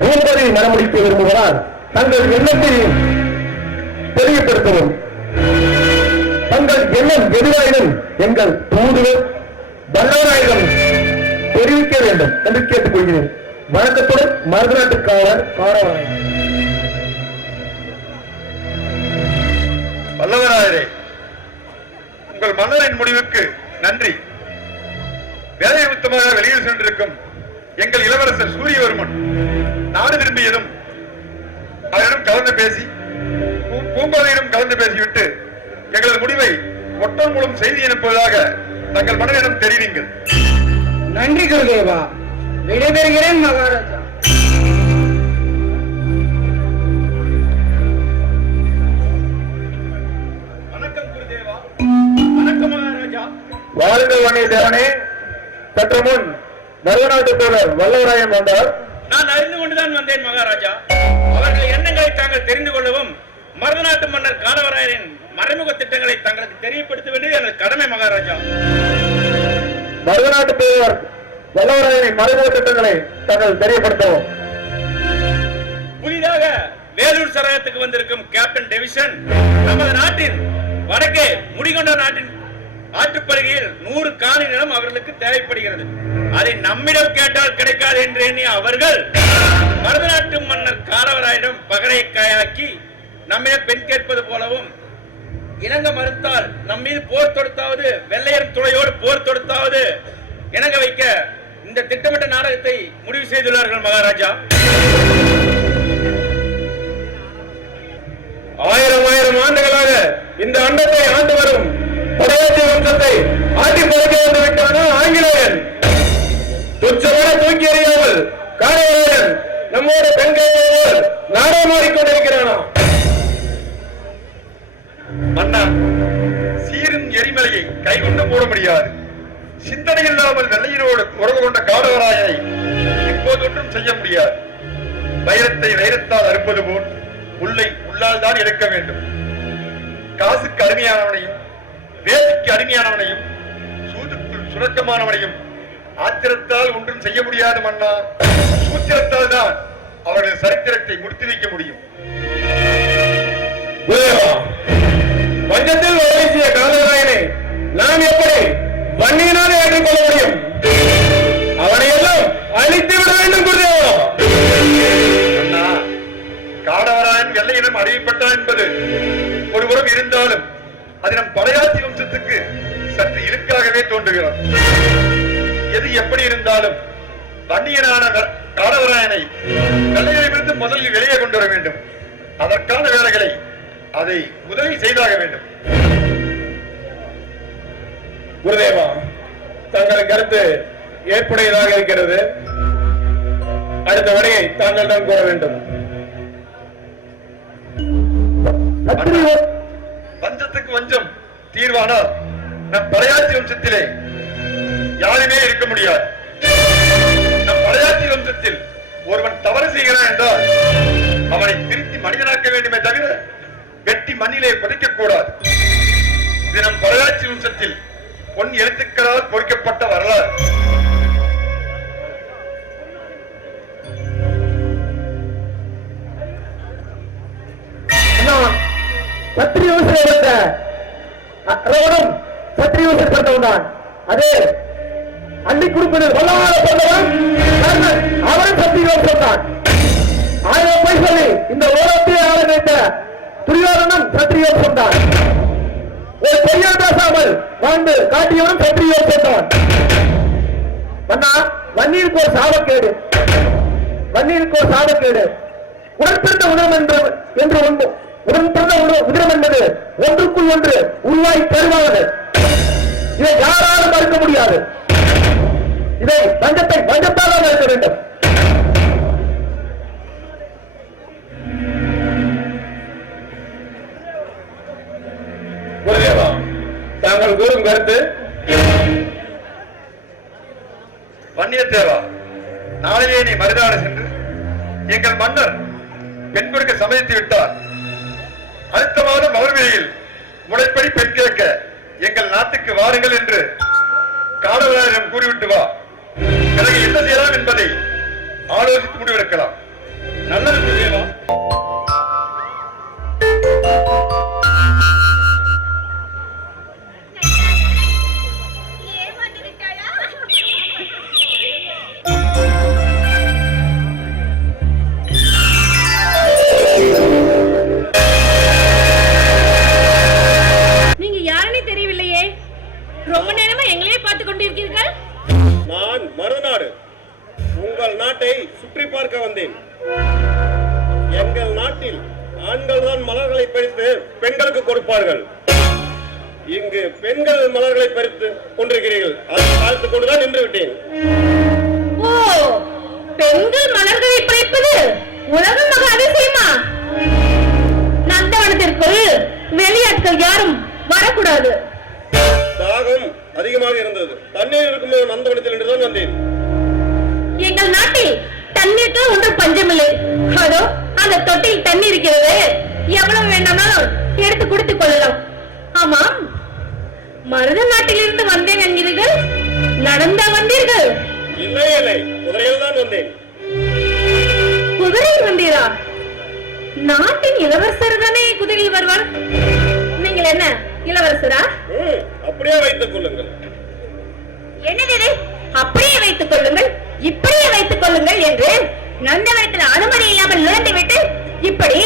பூங்கோதையை மனமுடிக்க விரும்புவதால் தங்கள் எண்ணத்தையும் தெரியப்படுத்தவும். தங்கள் எண்ணம் எதுவாயினும் எங்கள் தூதுவர் வல்லவராயிடம் தெரிவிக்க வேண்டும் என்று கேட்டுக்கொள்கிறேன். வணக்கத்துடன் மருதநாட்டுக்காரர் காடவராயன். வல்லவராயரே, உங்கள் மன்னரின் முடிவுக்கு நன்றி. வேலை நிமித்தமாக வெளியில் சென்றிருக்கும் எங்கள் இளவரசர் சூரியவர்மன் நாடு திரும்பியதும் அவரிடம் கலந்து பேசி பூங்கோதையிடம் கலந்து பேசிவிட்டு எங்களது முடிவை ஒற்றர் மூலம் செய்தி அனுப்புவதாக தங்கள் மன்னரிடம் தெரிவிங்கள். நன்றி குருதேவா. விடைபெறுகிறேன் மகாராஜா. வணக்கம் குருதேவா. வணக்கம் மகாராஜா. வாருங்கள் வன்னியத்தேவனே. சற்று முன் மருதநாட்டு தோழர் வல்லவராயன் வந்தார். நான் அறிந்து கொண்டுதான் வந்தேன் மகாராஜா. அவர்கள் எண்ணங்களை தாங்கள் தெரிந்து கொள்ளவும் மருதநாட்டு மன்னர் காலவராயரின் மறைமுக திட்டங்களை தங்களுக்கு தெரியப்படுத்த வேண்டியது எனது கடமை மகாராஜா. மருதநாட்டு தோழர் வல்லவராயனின் மறைமுக திட்டங்களை தாங்கள் தெரியப்படுத்தவும். புதிதாக வேலூர் சரகத்துக்கு வந்திருக்கும் கேப்டன் டெவிஷன் நமது நாட்டின் வடக்கே முடிகொண்ட நாட்டின் ஆற்றுப்படுகையில் 100 காணி நிலம் அவர்களுக்கு தேவைப்படுகிறது. அதை நம்மிடம் கேட்டால் கிடைக்காது என்று எண்ணி அவர்கள் மருதநாட்டு மன்னர் காலவராயிடம் பகடை காயாக்கி நம்மிடம் பெண் கேட்பது போலவும் இணங்க மறுத்தால் நம் மீது போர் தொடுத்தாவது வெள்ளையர் துணையோடு போர் தொடுத்தாவது இணங்க வைக்க இந்த திட்டமிட்ட நாடகத்தை முடிவு செய்துள்ளார்கள் மகாராஜா. ஆயிரம் ஆண்டுகளாக இந்த அண்டத்தை ஆண்டு வரும் படையாச்சி வம்சத்தை ஆட்டி பறிக்க வந்து விட்டானா ஆங்கிலேயன். துச்சமான தூக்கி எறியாமல் காலவராயன் நம்மோட பெண்கள் நாடகமாடிக்கொண்டிருக்கிறானா? மன்னா, சீரும் எரிமலையை கைகொண்டு போட முடியாது. சிந்தனை இல்லாமல் வெள்ளையரோடு உறவு கொண்ட காலவராயனை இப்போது ஒன்றும் செய்ய முடியாது. வைரத்தை வைரத்தால் அறுப்பது போல் உள்ளை உள்ளால் தான் எடுக்க வேண்டும். காசுக்கு அருமையானவனையும் வேதிக்கு அருமையானவனையும் சூதுக்குள் சுரக்கமானவனையும் ஆத்திரத்தால் ஒன்றும் செய்ய முடியாது மன்னா. சூத்திரத்தால் தான் அவரது சரித்திரத்தை முடித்து வைக்க முடியும். வஞ்சத்தில் வீசிய காலவராயனை நாம் எப்படி வன்னியினாலே ஏற்றுக்கொள்ள முடியும்? அவனை எல்லாம் அழித்து விட வேண்டும் குருதேவா. அண்ணா, காலவராயன் வெள்ளையிடம் அறிவிப்பட்டான் என்பது ஒருபுறம் இருந்தாலும் அது நம் படையாச்சி வம்சத்துக்கு சற்று இழுக்காகவே தோன்றுகிறது. எது எப்படி இருந்தாலும் வன்னியனான காலவராயனை வெள்ளையரிலிருந்து முதலில் வெளியே கொண்டு வர வேண்டும். அதற்கான வேலைகளை அதை முதலில் செய்தாக வேண்டும். குருதேவா, தங்கள் கருத்து ஏற்புடையதாக இருக்கிறது. அடுத்த வரையை தாங்கள் தான் கூற வேண்டும். வஞ்சத்துக்கு வஞ்சம் தீர்வானால் நம் படையாச்சி வம்சத்திலே யாருமே இருக்க முடியாது. நம் படையாச்சி வம்சத்தில் ஒருவன் தவறு செய்கிறான் என்றால் அவனை திருத்தி மனிதனாக்க வேண்டுமே தவிர வெட்டி மண்ணிலே புதைக்க கூடாது. இது நம் படையாச்சி வம்சத்தில் பொன் எழுத்துக்களால் பொறிக்கப்பட்ட வரலாறு. சத்திரியோசன் அதே அள்ளி கொடுப்பதில் வல்லாத சொன்னவன் அவரும் சத்திரியோசன் தான். 1000 போய் சொல்லி இந்த உலகத்தையே ஆள நினைத்த துரியோதனன் சத்திரியோசன் தான். ஒரு பொய்யா பேசாமல் வாழ்ந்து காட்டியவனும் சத்திரியோசன் தான். அண்ணா, வன்னியருக்கு ஒரு சாபக்கேடு, வன்னியருக்கு ஒரு சாபக்கேடு. உடன்பிறந்த உணவு என்று ஒன்று, உடன்பிறந்த உதிரம் என்பது ஒன்றுக்குள் ஒன்று உருவாய் தருவானது. இதை யாராலும் மறுக்க முடியாது. இதை வஞ்சத்தால் மறுக்க வேண்டும். குருதேவா, தாங்கள் கூறும் கருத்து? வன்னியத்தேவா, நாளையே நீ மருதாடு சென்று எங்கள் மன்னர் பெண் கொடுக்க சம்மதித்து விட்டார். அடுத்த மாதம் மறுமையில் முறைப்படி பெண் கேட்க எங்கள் நாட்டுக்கு வாருங்கள் என்று காலவராயரிடம் கூறிவிட்டு வா. பிறகு என்ன செய்யலாம் என்பதை ஆலோசித்து முடிவெடுக்கலாம். நல்லது குருதேவா. நீங்க யாருன்னு தெரியவில்லையே. ரொம்ப நேரமா எங்களையே பார்த்து கொண்டிருக்கிறீர்கள். நான் மருதநாடு உங்கள் நாட்டை சுற்றி பார்க்க வந்தேன். எங்கள் நாட்டில் ஆண்கள் தான் மலர்களை பறித்து பெண்களுக்கு கொடுப்பார்கள். இங்கு பெண்கள் மலர்களை பறித்து கொண்டிருக்கிறீர்கள். அதை பார்த்துக் கொண்டுதான் நின்று விட்டேன். ஓ, பெண்கள் மலர்களை பறிப்பது உலக மக அதிசயமா? நந்தவனத்திற்குள் வெளியாட்கள் யாரும் வரக்கூடாது. தாகம் அதிகமாக இருந்தது. தண்ணீர் இருக்கும் நந்தவனத்தில் என்றுதான் வந்தேன். எங்கள் நாட்டில் தண்ணீருக்கு ஒன்று பஞ்சமில்லை. அதோ அந்த தொட்டில் தண்ணீர் இருக்கிறது, எவ்வளவு வேண்டாம்னாலும் எடுத்து குடித்துக் கொள்ளலாம். ஆமாம், மருத நாட்டில் இருந்து வந்தேன் என்கிறீர்கள், நடந்தா வந்தீர்கள்? இல்லை இல்லை, குதிரையில் தான் வந்தேன். குதிரையில் வந்தீரா? நாட்டின் இளவரசர் தானே குதிரையில் வருவார். நீங்கள் என்ன இளவரசரா? அப்படியே வைத்துக் கொள்ளுங்கள். என்னது அப்படியே வைத்துக் கொள்ளுங்கள், இப்படியே வைத்துக் கொள்ளுங்கள் என்று நந்தவனத்தில் அனுமதி இல்லாமல் நுழைந்து விட்டு இப்படி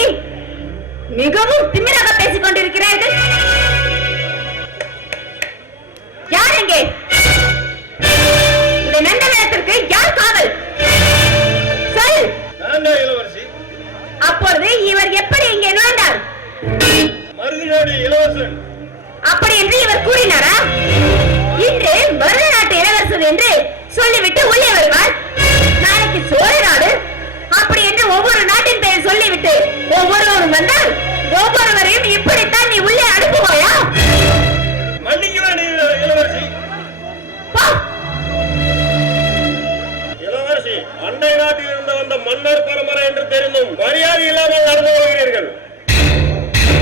மிகவும் திமிராக பேசிக் கொண்டிருக்கிறார்கள். யார் எங்கே? இந்த நந்தவனத்திற்கு யார் காவல்? சொல். இளவரசி. அப்பொழுது இவர் எப்படி இங்கே நுழைந்தார்? மருதினாடி இளவரசன். அப்படி என்று இவர் கூறினாரா? இன்று மருத நாட்டு இளவரசர் என்று சொல்லிவிட்டு உள்ளே வருவார். நாளைக்கு சோழ நாடு அப்படி என்று ஒவ்வொரு நாட்டின் பெயர் சொல்லிவிட்டு ஒவ்வொருவரும் வந்தால் ஒவ்வொருவரையும் இப்படித்தான் நீ உள்ளே அனுப்புவாயா? மன்னிக்க இளவரசி. இளவரசி, அண்டை நாட்டில் இருந்து வந்த மன்னர் பரம்பரை என்று தெரிந்தும் மரியாதை இல்லாமல் நடந்து வருகிறீர்கள்.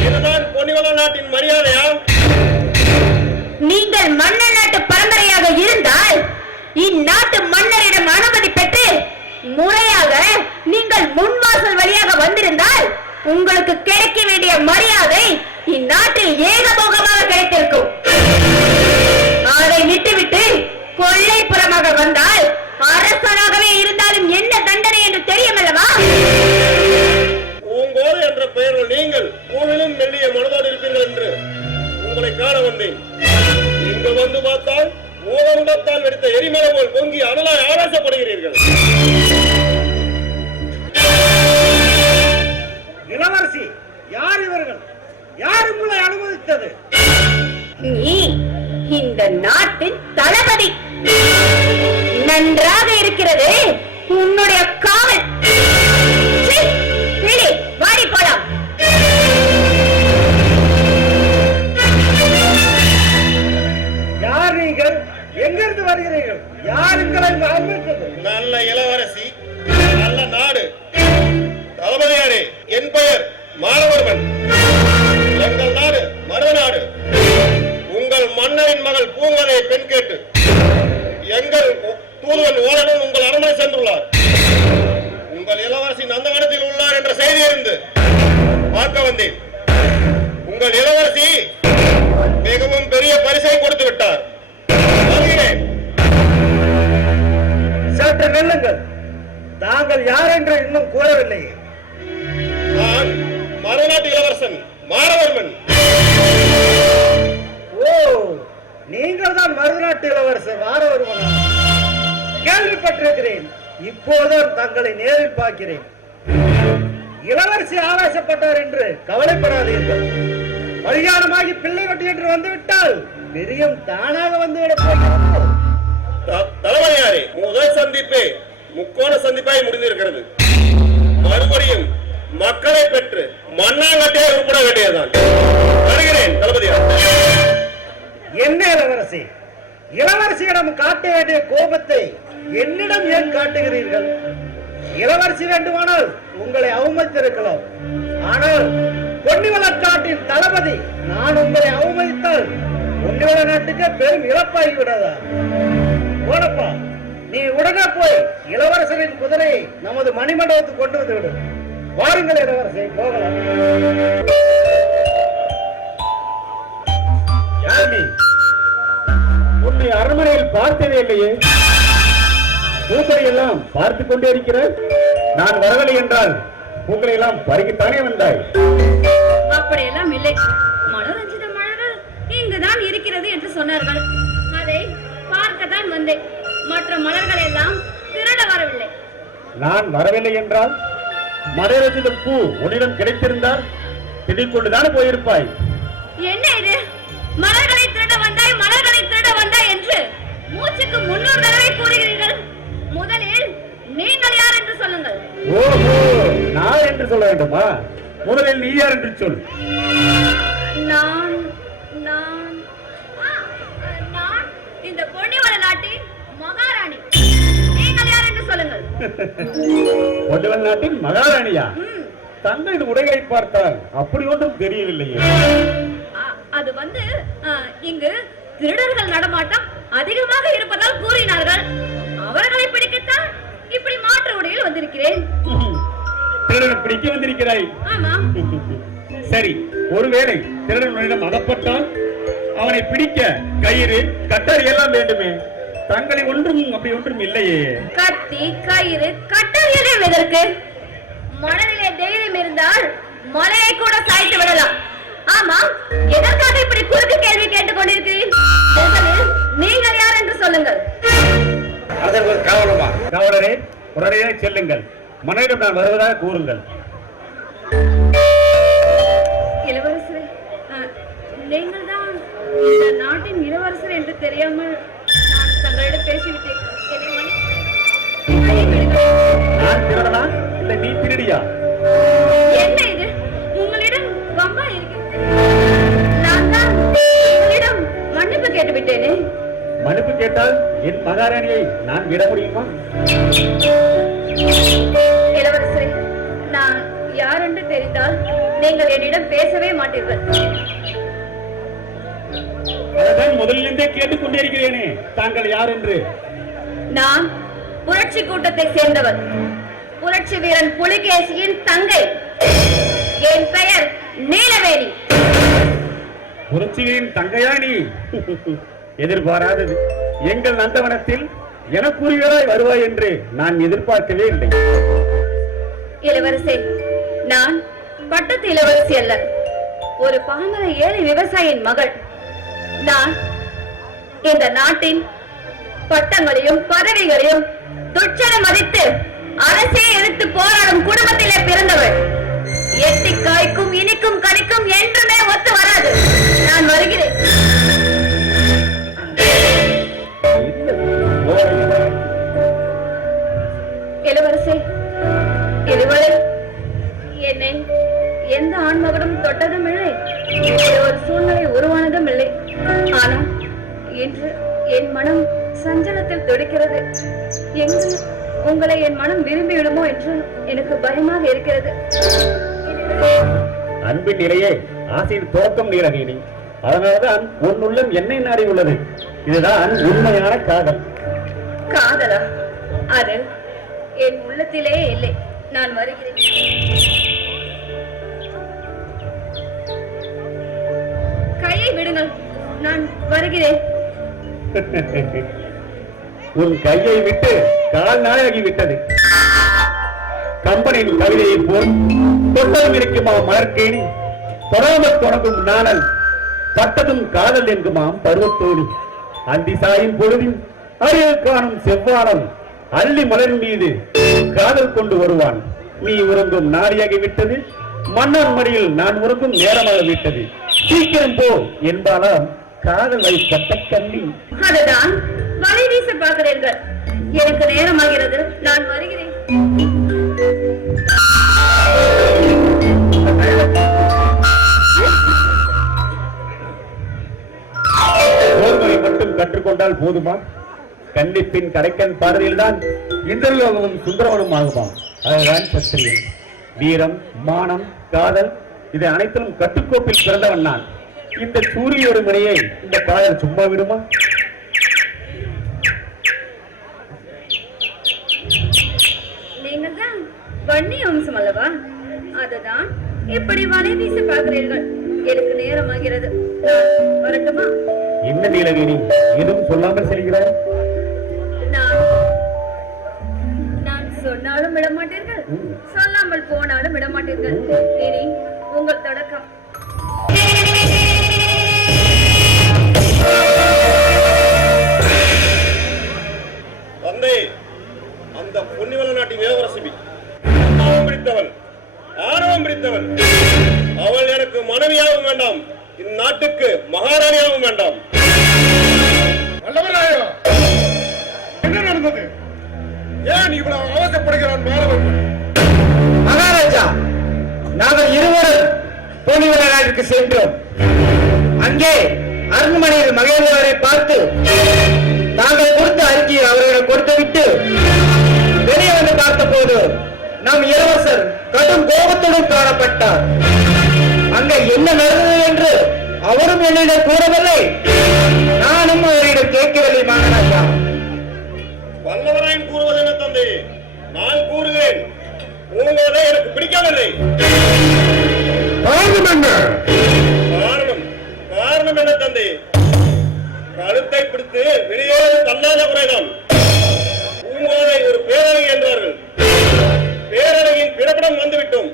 இதுதான் பொன்னிவள நாட்டின் மரியாதையா? நீங்கள் மன்னர் நாட்டு பரம்பரையாக இருந்தால் இந்நாட்டு மன்னரிடம் அனுமதி பெற்று முறையாக நீங்கள் முன்வாசல் வழியாக வந்திருந்தால் உங்களுக்கு கிடைக்க வேண்டிய மரியாதை இந்நாட்டில் ஏகபோகமாக கிடைத்திருக்கும். அதை விட்டுவிட்டு கொள்ளைப்புறமாக வந்தால் அரசனாகவே இருந்தாலும் என்ன தண்டனை என்று தெரியும் அல்லவா? பூங்கோதை என்ற பெயரில் நீங்கள் பூவிலும் மெல்லிய மனதோடு இருப்பீர்கள் என்று உங்களை காண வந்தேன். இங்கு வந்து பார்த்தால் ஊரமுடத்தால் எடுத்த எரிமலை போல் பொங்கி அனலாய் ஆவேசப்படுகிறீர்கள். இளவரசி, யார் இவர்கள்? யார் உங்களை அனுமதித்தது? நீ இந்த நாட்டின் தளபதி. நன்றாக இருக்கிறது உன்னுடைய காவல். வாடி போலாம். யார் நீங்கள்? எங்கிருந்து வருகிறீர்கள்? யார் உங்களை அனுமதித்தது? நல்ல இளவரசி, நல்ல நாடு. தளபதியாரே, என் பெயர் மாரவர்மன். எங்கள் நாடு மருத நாடு. உங்கள் மன்னரின் மகள் பூங்கோதையை பெண் கேட்டு எங்கள் தூதுவன் ஓலனும் உங்கள் அரண்மனை சென்றுள்ளார். உங்கள் இளவரசி நந்தவனத்தில் உள்ளார் என்ற செய்தி இருந்து பார்க்க வந்தேன். உங்கள் இளவரசி மிகவும் பெரிய பரிசை கொடுத்து விட்டார். சற்று நில்லுங்கள். தாங்கள் யார் என்று இன்னும் கூறவில்லை. நான் மருநாட்டு இளவரசன் மாரவர்மன். ஓ, நீங்கள் தான் மருநாட்டு இளவரசர் மாரவர்மனா? கேள்விப்பட்டிருக்கிறேன். இப்போதுதான் தங்களை நேரில் பார்க்கிறேன். இளவரசி ஆவேசப்பட்டார் என்று கவலைப்படாதீர்கள். கல்யாணமாகி பிள்ளை வட்டி என்று வந்துவிட்டால் பெரியும் தானாக வந்துவிடப் போகிறது. தளபதியாரே, முதல் சந்திப்பே முக்கோண சந்திப்பாய் முடிந்திருக்கிறது. மறுபடியும் மக்களை பெற்று மண்ணாங்கட்டே உட்பட வேண்டியதுதான். வருகிறேன் தளபதியார். என்ன இளவரசி, இளவரசியிடம் காட்ட வேண்டிய கோபத்தை என்னிடம் ஏன் காட்டுகிறீர்கள்? இளவரசி வேண்டுமானால் உங்களை அவமதித்திருக்கலாம். ஆனால் பொன்னிவள நாட்டின் தளபதி நான் உங்களை அவமதித்தால் பொன்னிவள நாட்டுக்கு பெரும் இழப்பாகி விடாதா? போனப்பா, நீ உடனே போய் இளவரசரின் குதிரையை நமது மணிமண்டபத்துக்கு கொண்டு வந்து விடும். வாருங்கள் இளவரசி, போகலாம். யாமி, உன்னை அரண்மனையில் பார்த்ததே இல்லையே. பூக்களை எல்லாம் பார்த்துக் கொண்டே இருக்கிறார். நான் வரவில்லை என்றால் பூக்களை எல்லாம் பறிக்கத்தானே வந்தாய்? அப்படியெல்லாம் இல்லை. மனோரஞ்சித மலர்கள் இங்குதான் இருக்கிறது என்று சொன்னார்கள். அதை பார்க்கத்தான் வந்தேன். மற்ற மலர்கள் எல்லாம் திருட வரவில்லை. நான் வரவில்லை என்றால் மலரஞ்சித பூ உன்னிடம் கிடைத்திருந்தால் திடீர் கொண்டுதானே போயிருப்பாய். என்ன இது? மலர்களை திருட வந்தாய், மலர்களை திருட வந்தாய் என்று மூச்சுக்கு 300 தடவை கூறுகிறீர்கள். முதலில் நீங்கள் யார் என்று சொல்லுங்கள். ஓஹோ, நான் என்று சொல்ல வேண்டுமா? முதலில் நீ யார் என்று சொல். நான் நான் நான் இந்த பொன்னிவள நாட்டின் மகாராணி. நீங்கள் யார் என்று சொல்லுங்கள். பொன்னிவள நாட்டின் மகாராணியா? தங்களின் உடைகளை பார்த்தால் அப்படி ஒன்றும் தெரியவில்லையே. அது வந்து இங்கு திருடர்கள் நடமாட்டம் அதிகமாக இருப்பதால் கூறினார்கள். அவர்களை பிடிக்கத்தான் இப்படி மாற்று உடையில் வந்திருக்கிறேன். திருடன் பிடிக்க வந்திருக்கிறாய்? ஆமா. சரி, ஒருவேளை திருடனிடம் அகப்பட்டால் அவனை பிடிக்க கயிறு கட்டரி எல்லாம் வேண்டுமே. தங்களை ஒன்றும் அப்படி ஒன்றும் இல்லையே. கத்தி கயிறு கட்டரி எல்லாம் எதற்கு? மனதிலே தைரியம் இருந்தால் மலையை கூட சாய்த்து விடலாம். ஆமா, எதற்காக இப்படி குறுக்கு கேள்வி கேட்டுக் கொண்டிருக்கிறீர்கள்? நீங்கள் யார் என்று சொல்லுங்கள். காவலரே, உடனே செல்லுங்கள். மனைவிடம் நான் வருவதாக கூறுங்கள். இளவரசரே, நீங்கள் தான் இந்த நாட்டின் இளவரசர் என்று தெரியாமல் நான் தங்களிடம் பேசிவிட்டேன். நான் திருடனா இல்லை நீ திருடியா? என்ன இது? உங்களிடம் வம்பா இருக்கிறது. நான் தான் உங்களிடம் மன்னிப்பு கேட்டு விட்டேனே. மன்னிப்பு கேட்டால் என் மகாராணியை நான் விட முடியுமா? இளவரசரே, நான் யார் என்று தெரிந்தால் நீங்கள் என்னிடம் பேசவே மாட்டீர்கள். அதான் முதலிலிருந்தே கேட்டுக்கொண்டே இருக்கிறேனே, தாங்கள் யார் என்று. நான் புரட்சி கூட்டத்தை சேர்ந்தவர், புரட்சி வீரன் புலிகேசியின் தங்கை. என் பெயர் நீலவேணி. புரட்சியின் தங்கையா நீ? எதிர்பாராதது. எங்கள் நந்தவனத்தில் எனக்குரியவராய் வருவாய் என்று நான் எதிர்பார்க்கவே இல்லை. இளவரசே, நான் பட்டத்து இளவரசி அல்ல, ஒரு பாமர ஏழை விவசாயியின் மகள். நான் இந்த நாட்டின் பட்டங்களையும் பதவிகளையும் துச்சன மதித்து அரசே எதிர்த்து போராடும் குடும்பத்திலே பிறந்தவள். எட்டி காய்க்கும் இனிக்கும் கனிக்கும் என்றுமே ஒத்து வராது. நான் வருகிறேன். இளவரசே, இதுவரை என்னை எந்த ஆண்மகனும் தொட்டதும் இல்லை, ஒரு சூழ்நிலை உருவானதும் இல்லை. ஆனால் இன்று என் மனம் சஞ்சலத்தில் துடிக்கிறது. எங்கு உங்களை என் மனம் விரும்பி விடுமோ என்று எனக்கு பயமாக இருக்கிறது. அன்பின் நிலையே ஆசையின் துவக்கம் நீலவேணி. அதனால்தான் உன் உள்ளம் என்னை நாடி உள்ளது. இதுதான் உண்மையான காதல். காதலா? அது என் உள்ளத்திலே இல்லை. நான் வருகிறேன். கையை விடுங்கள், நான் வருகிறேன். உன் கையை விட்டு கால் நாளாகி விட்டது. கம்பனின் கவிதையை போல் தொட்டதும் இருக்குமா மலர்கேணி, தொடாமல் தொடங்கும் நாணல், பட்டதும் காதல் என்குமாம் பருவத்தோடி. அந்தி சாயும் பொழுதில் அருகில் காணும் செவ்வானம் அள்ளி மலர் மீது காதல் கொண்டு வருவான். நீ உறங்கும் நாடியாகி விட்டது, மன்னன் மடியில் நான் உறங்கும் நேரமாக விட்டது. சீக்கிரம் போ என்பாலாம் காதல் வைப்பட்ட கண்ணி. அதுதான் வலை வீச பார்க்கிறீர்கள். எனக்கு நேரமாகிறது, நான் வருகிறேன். ஓர்முறை மட்டும் கற்றுக்கொண்டால் போதுமா? கன்னிப்பின் கடைக்கன் பார்வையில் தான் இந்திரலோகமும் சுந்தரவனும் ஆகுமாம். அதுதான் சத்திரியம். வீரம், மானம், காதல் இதை அனைத்திலும் கட்டுக்கோப்பில் பிறந்தவன் நான். இந்த சூரிய ஒரு மணியை இந்த காதல் சும்மா விடுமா? நீங்கள் தான் வன்னி அம்சம் அல்லவா? அதுதான் இப்படி வலை வீச பார்க்கிறீர்கள். எனக்கு நேரமாகிறது, நான் வரட்டுமா? என்ன நீலவேணி, எதுவும் சொல்லாமல் செல்கிறாய்? நான் சொன்னாலும் விடமாட்டீர்கள், சொல்லாமல் போனாலும் விடமாட்டீர்கள். இனி உங்கள் தொடக்கம். தந்தை, அந்த பொன்னிவள நாட்டின் இளவரசி ஆணவம் பிடித்தவள். அவள் எனக்கு மனைவியாகவும் வேண்டாம், இந்நாட்டுக்கு மகாராணியாக சொன்னது? ஏன் இவ்வளவு அவசரப்படுகிறான் மாணவர்கள்? மகாராஜா, நாங்கள் இருவரும் பொன்னிவள நாட்டுக்கு சென்றோம். அங்கே அரண்மனையில் மகேந்திரரை பார்த்து தாங்கள் கொடுத்த அறிக்கையை அவர்களிடம் கொடுத்துவிட்டு வெளியே வந்து பார்த்தபோது நம் இளவரசர் கடும் கோபத்துடன் காணப்பட்டார். அங்க என்ன நடந்தது என்று அவரும் என்னிடம் கூறவில்லை, நானும் அவரிடம் கேட்கவில்லை. மகாராஜா, வல்லவராயன் கூறுவது என்ன தந்தை? நான் கூறுவேன், கூறுவதை எனக்கு பிடிக்கவில்லை. காரணம் என்ன? காரணம் என்ன தந்தை? கழுத்தை பிடித்து வெளியே தள்ளாத குறைதான். பூங்கோதை ஒரு பேரழகி என்றார்கள். பேரழகின் பிறப்பிடம் வந்துவிட்டோம்.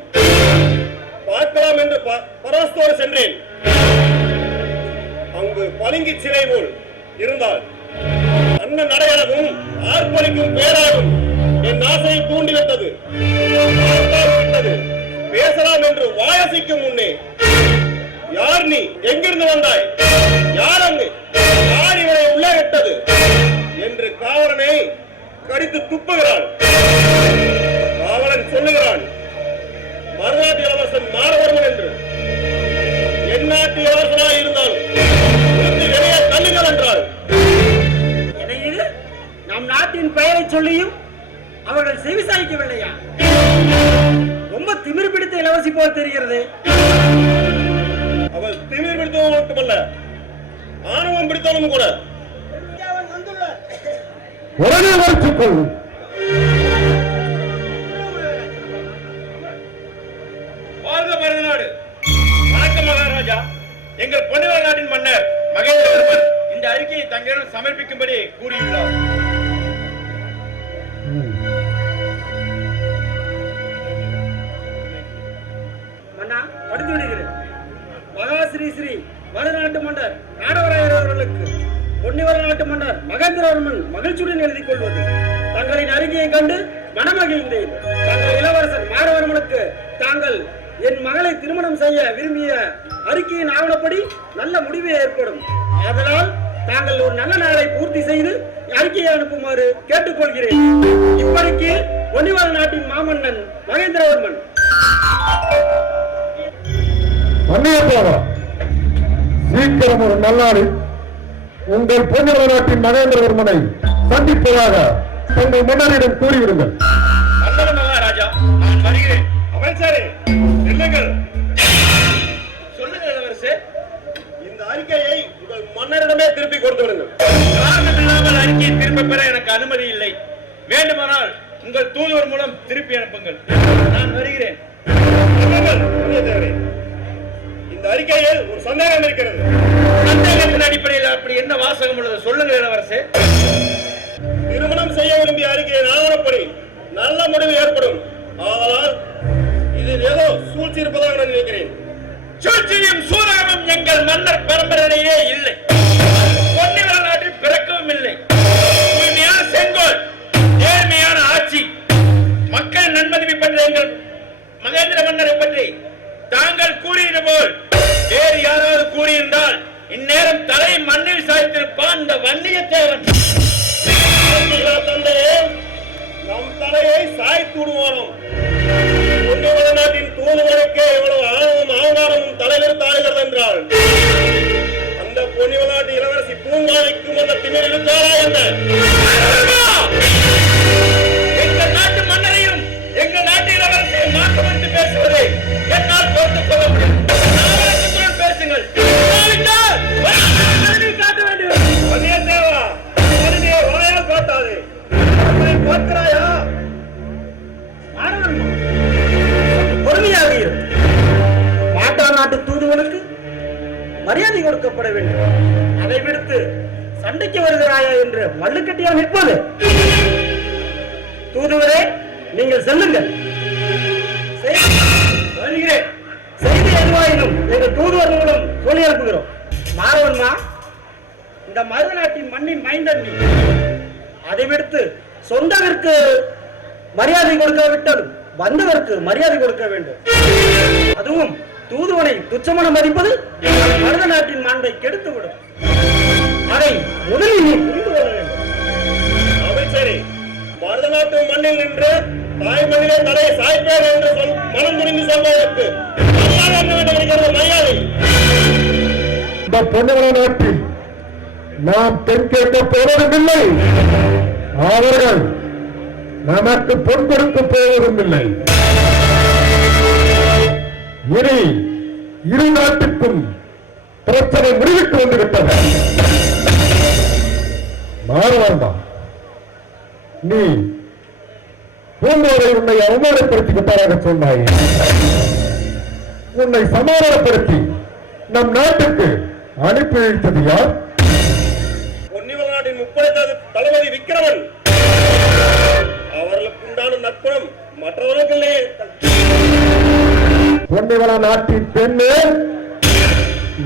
பார்க்கலாம் என்று பரவசத்தோடு சென்றேன். அங்கு பளிங்கு சிலை போல் இருந்தால் அண்ணன் நடையழகும் ஆர்ப்பரிக்கும் பேராகும் என் ஆசையை தூண்டிவிட்டது. பேசலாம் என்று வாயசிக்கும் முன்னே, யார் நீ? எங்கிருந்து வந்தாய்? யார் அங்கு? யார் இவரை உள்ளே விட்டது என்று காவலனை கடித்து துப்புகிறான். காவலன் சொல்லுகிறான், மறுநாட்டு இளவரசன் மாறவர்மன் என்று. எந்நாட்டு இளவரசனாக இருந்தாலும் வெளியே தள்ளுங்கள் என்றால் நம் நாட்டின் பெயரை சொல்லியும் அவர்கள் செவிசாய்க்கவில்லையா? ரொம்ப திமிர் பிடித்த இளவரசி போல் தெரிகிறது. அவள் திமிர் பிடித்தவன் மட்டுமல்ல, ஆணவம் பிடித்தவனும் கூட. உடனே மறுத்துக்கொள். வாழ்க மருதநாடு. வணக்கம் மகாராஜா. எங்கள் பொன்னிவள நாட்டின் மன்னர் மகேந்திரவர்மன் இந்த அறிக்கையை தங்களிடம் சமர்ப்பிக்கும்படி கூறியுள்ளார். மன்னா, படித்து விடுகிறேன். மகா ஸ்ரீ ஸ்ரீ மருதநாட்டு மன்னர் நாடவராயர் அவர்களுக்கு பொன்னிவள நாட்டு மன்னர் மகேந்திரவர்மன் மகிழ்ச்சியுடன் எழுதிக் கொள்வது, தங்களின் அறிக்கையை கண்டு மனமகிழ்ந்தேன். தங்கள் இளவரசர் மாறவர்மனுக்கு தாங்கள் என் மகளை திருமணம் செய்ய விரும்பிய அறிக்கையின் ஆவணப்படி நல்ல முடிவு ஏற்படும். அதனால் தாங்கள் ஒரு நல்ல நாளை பூர்த்தி செய்து அறிக்கையை அனுப்புமாறு கேட்டுக்கொள்கிறேன். இப்படிக்கு பொன்னிவள நாட்டின் மாமன்னன் மகேந்திரவர்மன். சீக்கிரம் ஒரு நல்லாளில் உங்கள் பொன்னிவள நாட்டின் மகேந்திரவர்மனை சந்திப்பதாக தங்கள் மன்னரிடம் கூறிவிடுங்கள். நல்லது மகாராஜா, நான் வருகிறேன். அமைச்சரே, நில்லுங்கள். சொல்லுங்கள் இளவரசே. இந்த அறிக்கையை உங்கள் மன்னரிடமே திருப்பி கொடுத்து விடுங்கள். காரணமில்லாமல் அறிக்கையை திரும்ப பெற எனக்கு அனுமதி இல்லை. வேண்டுமானால் உங்கள் தூதுவர் மூலம் திருப்பி அனுப்புங்கள். நான் வருகிறேன். இந்த அறிக்கையில் ஒரு சந்தேகம் இருக்கிறது. சந்தேகத்தின் அடிப்படையில் அப்படி என்ன வாசகம் உள்ளது? சொல்லுங்கள் இளவரசே. திருமணம் செய்ய விரும்பிய அறிக்கையின் ஆவணப்படி நல்ல முடிவு ஏற்படும். ஆனால் இதில் ஏதோ சூழ்ச்சி இருப்பதாக நான் நினைக்கிறேன். சூழ்ச்சியும் சூதானமும் எங்கள் மன்னர் பரம்பரையிலேயே இல்லை. பொன்னிவள நாட்டில் பிறக்கவும் இல்லை. தூய்மையான செங்கோல், நேர்மையான ஆட்சி, மக்கள் நன்மதிப்பை பற்றி எங்கள் மகேந்திர மன்னரை பற்றி தாங்கள் கூறியது போல் வேறு யாராவது கூறியிருந்தால் இந்நேரம் தலை மண்ணில் சாய்த்திருப்பான் இந்த வன்னியத்தேவன். தந்தையே, நம் தலையை சாய்த்து விடுவானோம். பொன்னிவள நாட்டின் தூதுவருக்கு எவ்வளவு ஆணவம் ஆங்காரமும் தலைவர் தாழ்கிறது என்றால் அந்த பொன்னிவள நாட்டு இளவரசி பூங்காய்க்கும் அந்த திமிர் இழுத்தாரா என்ன? எங்கள் நாட்டு மன்னரையும் எங்கள் நாட்டு இளவரசியை மாற்றமிட்டு பேசுவதை என்னால் பொறுத்துக் கொள்ள முடியும். பேசுங்கள். காட்ட வேண்டும். வந்தியத்தேவா, மனிதே வாயால் காட்டாதே. பார்க்கிறாயா? பொறுமையாக இரு. மாட்டா நாட்டு தூதுவனுக்கு மரியாதை கொடுக்கப்பட வேண்டும். அதை விடுத்து சண்டைக்கு வருகிறாயா என்று மல்லுக்கட்டியா நிற்பது? தூதுவரே, நீங்கள் செல்லுங்கள். வருகிறேன். செய்தி எதுவாயினும் எங்கள் தூதுவர் மூலம் சொல்லி அனுப்புகிறோம். மாறவன்மா, இந்த மருத நாட்டின் மண்ணின் மைந்தன் நீ. அதை விடுத்து சொந்தவிற்கு மரியாதை கொடுக்காவிட்டால் வந்தவருக்கு மரியாதை கொடுக்க வேண்டும். அதுவும் தூதுவனை துச்சமன மதிப்பது மருத நாட்டின் மாண்பை கெடுத்துவிடும். அதை முதலில் நீ புரிந்து கொள்ள வேண்டும். அமைச்சரே, மண்ணில் நின்று தாய் மண்ணிலே தலை சாய்ப்பேன் என்று மனம் துணிந்து சொல்வதற்கு மரியாதை என்ன வேண்டும் என்கிறது மரியாதை. இந்த பொன்னிவள நாட்டில் நாம் பெண் கேட்க போவதும் இல்லை, அவர்கள் நமக்கு பொன் கொடுக்க போவதும் இல்லை. இனி இரு நாட்டுக்கும் பிரச்சனை முடிவுக்கு வந்துவிட்டது. மாறுவார்மா, நீ பூங்கோரை உன்னை அவமானப்படுத்தி விட்டாராக சொன்னாய். உன்னை சமாதானப்படுத்தி நம் நாட்டுக்கு அனுப்பி வைத்தது யார்? பொன்னிவள நாட்டின் முப்படைத்தது தளபதி விக்கிரமன். அவர்களுக்கு உண்டான நற்குணம் மற்றவர்களுக்கு இல்லையே. பொன்னிவள நாட்டின் பெண்ணு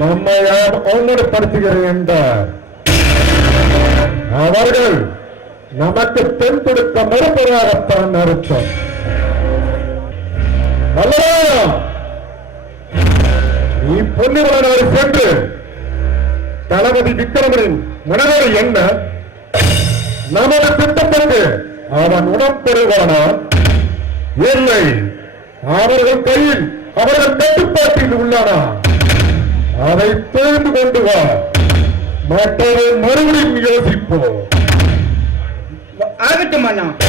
நம்மை யார் அவமானப்படுத்துகிறேன் என்றார். அவர்கள் நமக்கு பெண் கொடுக்க மறுப்பதாகத்தான் அர்த்தம். அல்லவா? நீ பொன்னிவள நாடு சென்று தளபதி விக்கிரமனின் மனதை என்ன நமது திட்டத்திற்கு அவன் உடம் பெறுவானா? இல்லை, அவர்கள் கையில் அவர்கள் கட்டுப்பாட்டில் உள்ளானா? அதை தெரிந்து கொண்டு வா, மற்றதை மறுபடியும் யோசிப்போம். ஆகட்டும் அண்ணா.